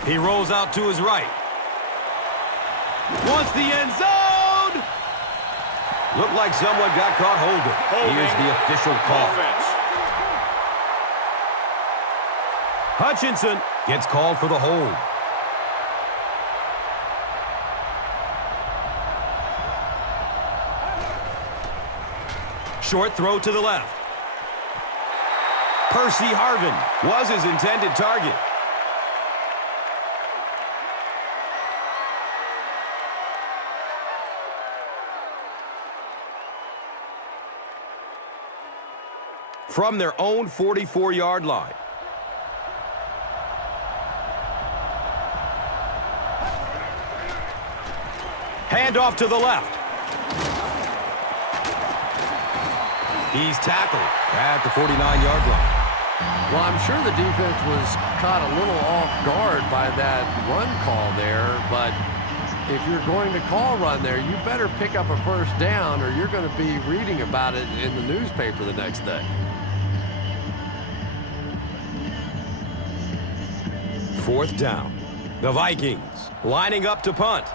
He rolls out to his right. Wants the end zone. Looked like someone got caught holding. Here's the official call. Hutchinson gets called for the hold. Short throw to the left. Percy Harvin was his intended target. From their own 44-yard line. Handoff to the left. He's tackled at the 49-yard line. Well, I'm sure the defense was caught a little off guard by that run call there, but if you're going to call run there, you better pick up a first down or you're going to be reading about it in the newspaper the next day. Fourth down. The Vikings lining up to punt.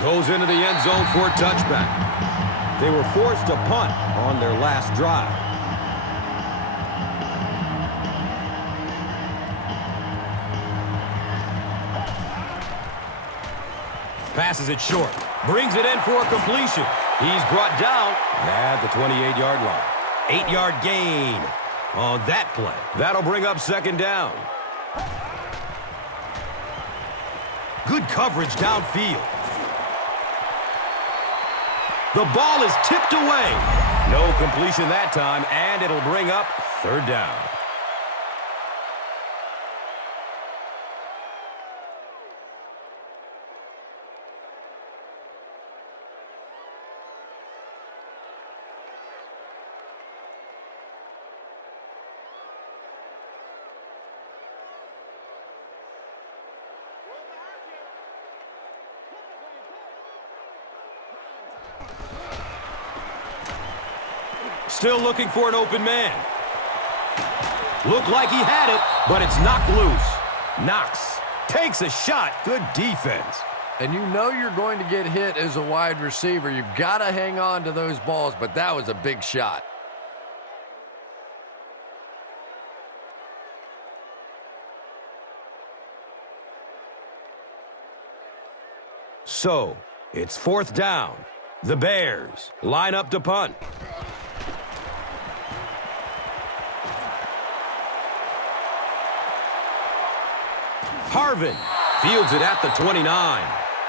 Goes into the end zone for a touchback. They were forced to punt on their last drive. Passes it short. Brings it in for a completion. He's brought down at the 28-yard line. 8-yard gain on that play. That'll bring up second down. Good coverage downfield. The ball is tipped away. No completion that time, and it'll bring up third down. Still looking for an open man. Looked like he had it, but it's knocked loose. Knox takes a shot. Good defense. And you know you're going to get hit as a wide receiver. You've got to hang on to those balls, but that was a big shot. So, it's fourth down. The Bears line up to punt. Harvin fields it at the 29.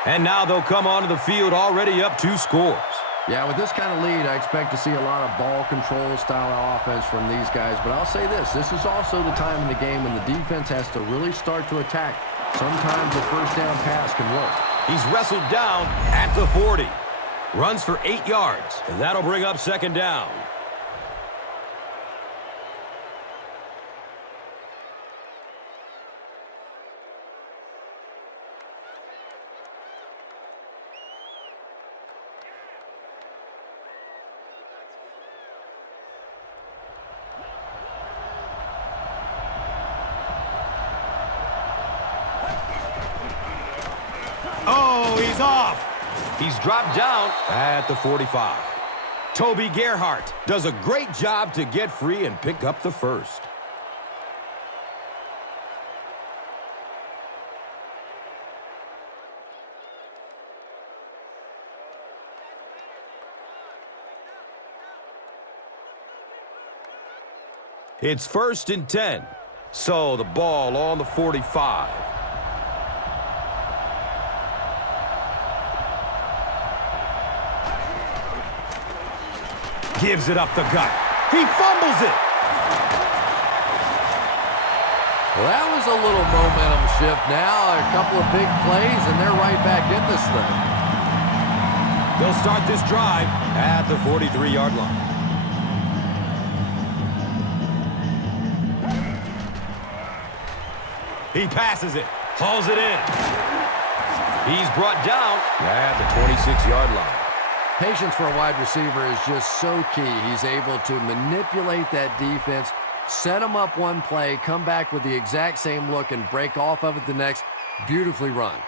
And now they'll come onto the field already up 2 scores. Yeah, with this kind of lead, I expect to see a lot of ball control style offense from these guys. But I'll say this is also the time in the game when the defense has to really start to attack. Sometimes a first down pass can work. He's wrestled down at the 40. Runs for 8 yards, and that'll bring up second down. Oh, he's off. He's dropped down at the 45. Toby Gerhart does a great job to get free and pick up the first. It's 1st and 10. So the ball on the 45. Gives it up the gut. He fumbles it. Well, that was a little momentum shift now. A couple of big plays, and they're right back in this thing. They'll start this drive at the 43-yard line. He passes it, hauls it in. He's brought down at the 26-yard line. Patience for a wide receiver is just so key. He's able to manipulate that defense, set them up one play, come back with the exact same look, and break off of it the next. Beautifully run.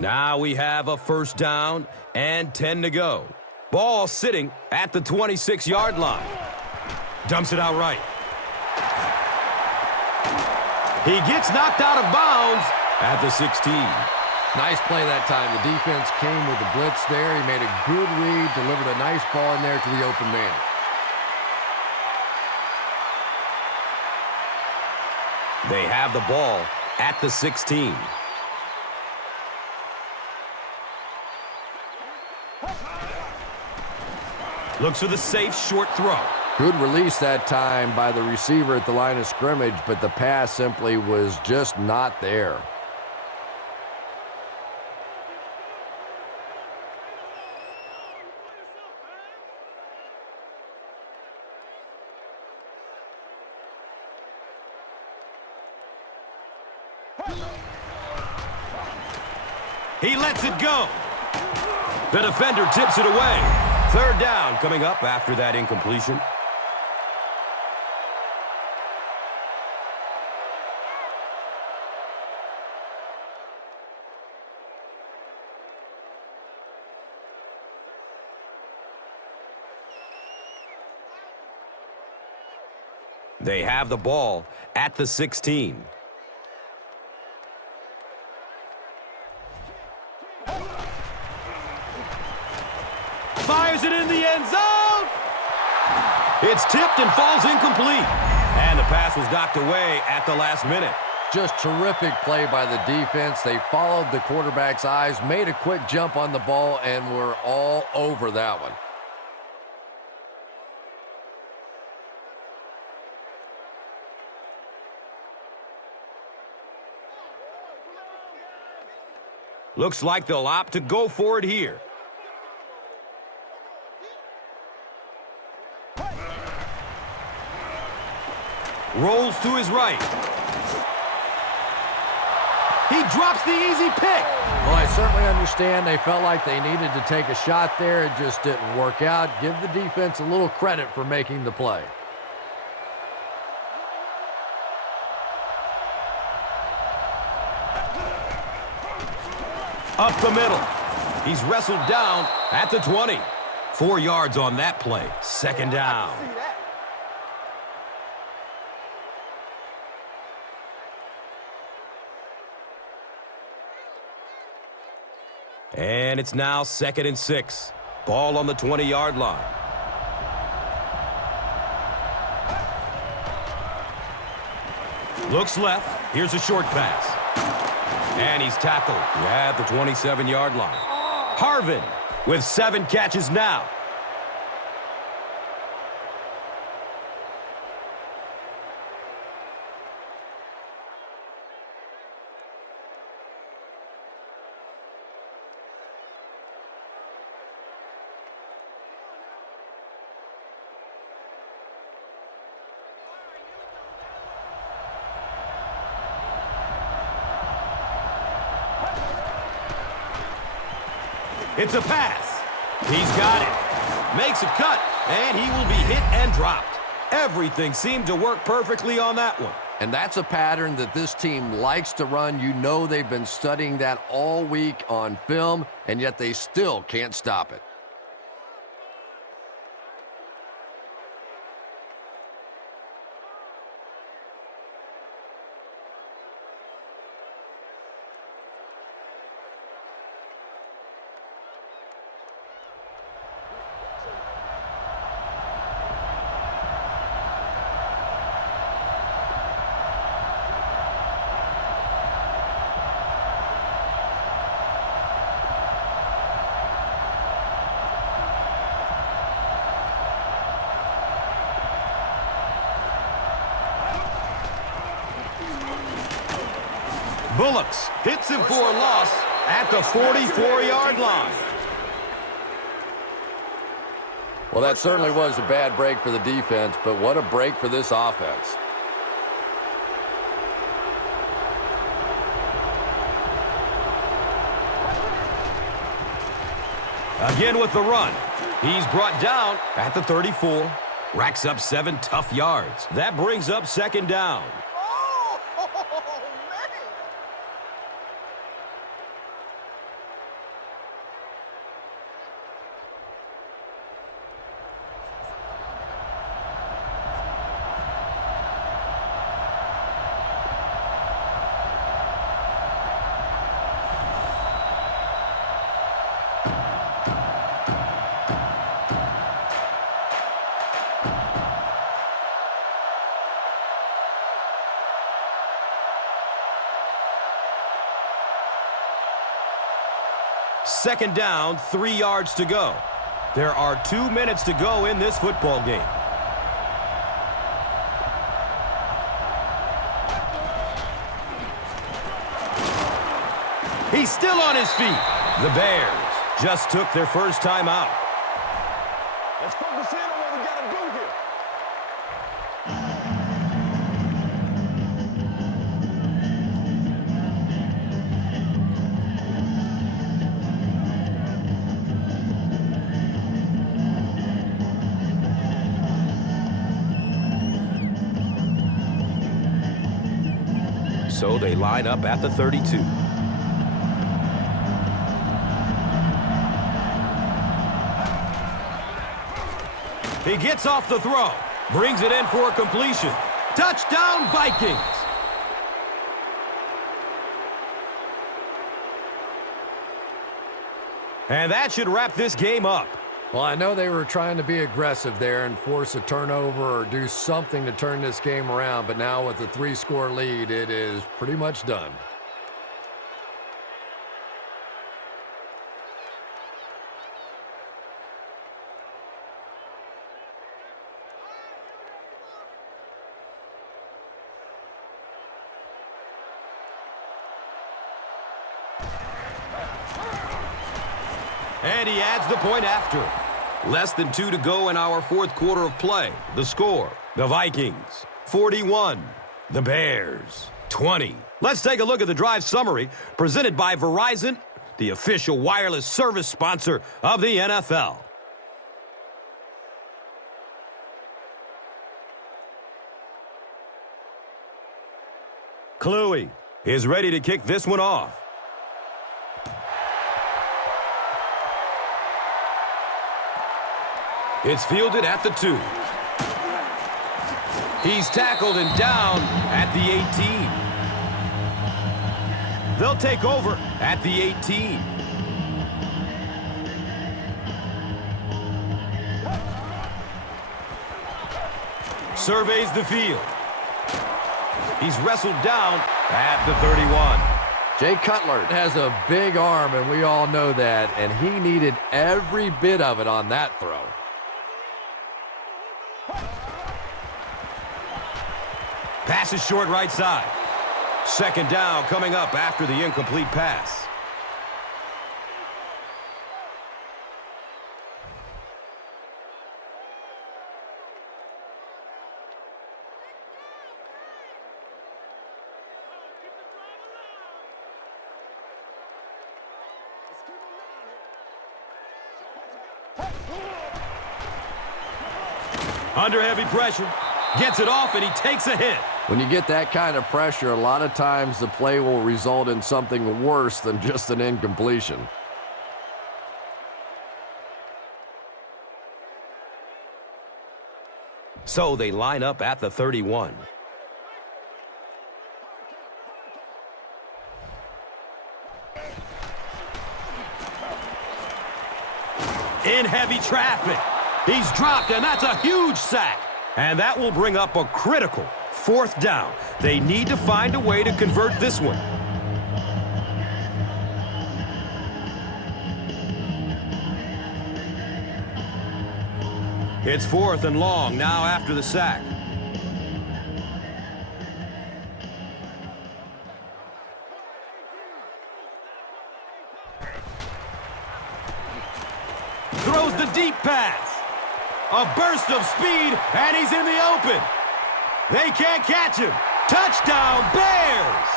Now we have a first down and 10 to go. Ball sitting at the 26-yard line. Dumps it out right. He gets knocked out of bounds at the 16. Nice play that time. The defense came with the blitz there. He made a good read, delivered a nice ball in there to the open man. They have the ball at the 16. Looks for the safe short throw. Good release that time by the receiver at the line of scrimmage, but the pass simply was just not there. He lets it go. The defender tips it away. Third down coming up after that incompletion. They have the ball at the 16. Fires it in the end zone. It's tipped and falls incomplete. And the pass was knocked away at the last minute. Just terrific play by the defense. They followed the quarterback's eyes, made a quick jump on the ball, and were all over that one. Looks like they'll opt to go for it here. Rolls to his right. He drops the easy pick. Well, I certainly understand they felt like they needed to take a shot there. It just didn't work out. Give the defense a little credit for making the play. Up the middle. He's wrestled down at the 20. 4 yards on that play. Second down. And it's now 2nd and 6. Ball on the 20-yard line. Looks left. Here's a short pass. And he's tackled at the 27-yard line. Harvin with 7 catches now. It's a pass. He's got it. Makes a cut, and he will be hit and dropped. Everything seemed to work perfectly on that one. And that's a pattern that this team likes to run. You know they've been studying that all week on film, and yet they still can't stop it. Bullocks hits him for a loss at the 44-yard line. Well, that certainly was a bad break for the defense, but what a break for this offense. Again with the run. He's brought down at the 34. Racks up 7 tough yards. That brings up 2nd down. 2nd down, 3 yards to go. There are 2 minutes to go in this football game. He's still on his feet. The Bears just took their first time out. Let's focus in on what we got to do here. So they line up at the 32. He gets off the throw, brings it in for a completion. Touchdown, Vikings! And that should wrap this game up. Well, I know they were trying to be aggressive there and force a turnover or do something to turn this game around, but now with the 3-score lead, it is pretty much done. And he adds the point after. Less than 2 to go in our 4th quarter of play. The score, the Vikings, 41. The Bears, 20. Let's take a look at the drive summary presented by Verizon, the official wireless service sponsor of the NFL. Kluwe is ready to kick this one off. It's fielded at the 2. He's tackled and down at the 18. They'll take over at the 18. Surveys the field. He's wrestled down at the 31. Jay Cutler has a big arm, and we all know that, and he needed every bit of it on that throw. Pass is short right side. 2nd down coming up after the incomplete pass. Under heavy pressure. Gets it off, and he takes a hit. When you get that kind of pressure, a lot of times the play will result in something worse than just an incompletion. So they line up at the 31. In heavy traffic. He's dropped, and that's a huge sack. And that will bring up a critical 4th down. They need to find a way to convert this one. It's 4th and long now after the sack. Throws the deep pass. A burst of speed, and he's in the open. They can't catch him. Touchdown, Bears!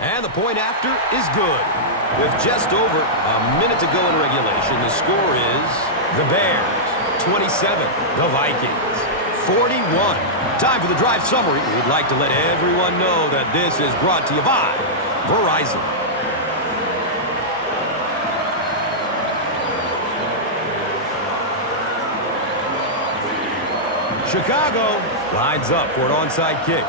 And the point after is good. With just over a minute to go in regulation, the score is the Bears 27, the Vikings 41. Time for the drive summary. We'd like to let everyone know that this is brought to you by Verizon. Chicago lines up for an onside kick.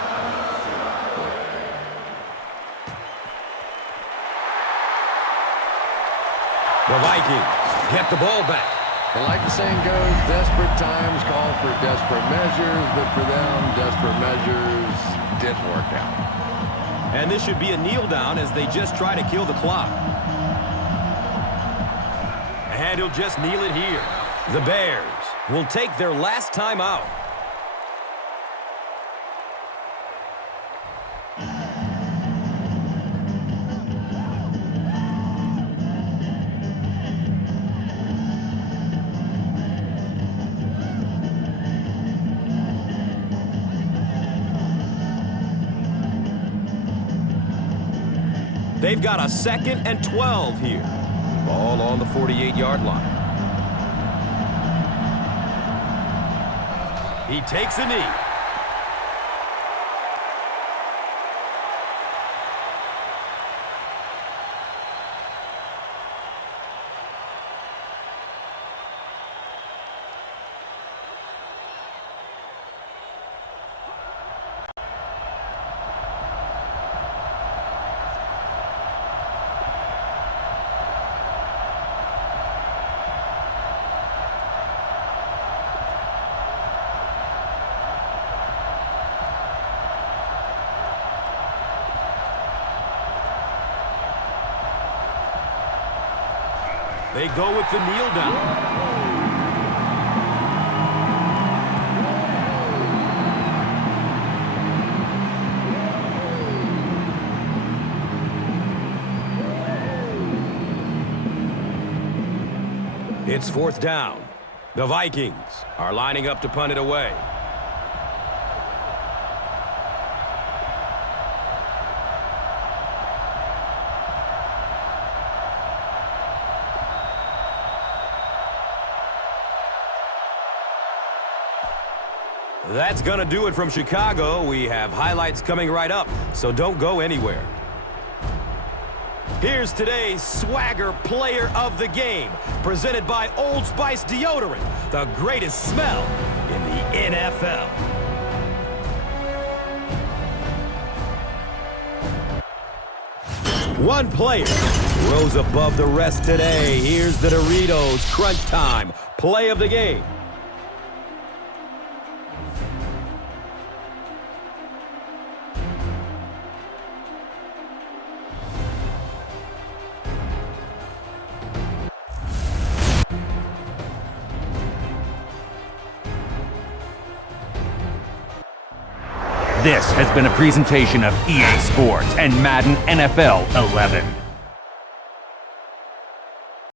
The Vikings get the ball back. And like the saying goes, desperate times call for desperate measures, but for them, desperate measures didn't work out. And this should be a kneel down as they just try to kill the clock. And he'll just kneel it here. The Bears will take their last time out. They've got a 2nd and 12 here. Ball on the 48-yard line. He takes a knee. They go with the kneel down. It's 4th down. The Vikings are lining up to punt it away. That's going to do it from Chicago. We have highlights coming right up, so don't go anywhere. Here's today's Swagger Player of the Game, presented by Old Spice Deodorant, the greatest smell in the NFL. One player rose above the rest today. Here's the Doritos Crunch Time Play of the Game. This has been a presentation of EA Sports and Madden NFL 11.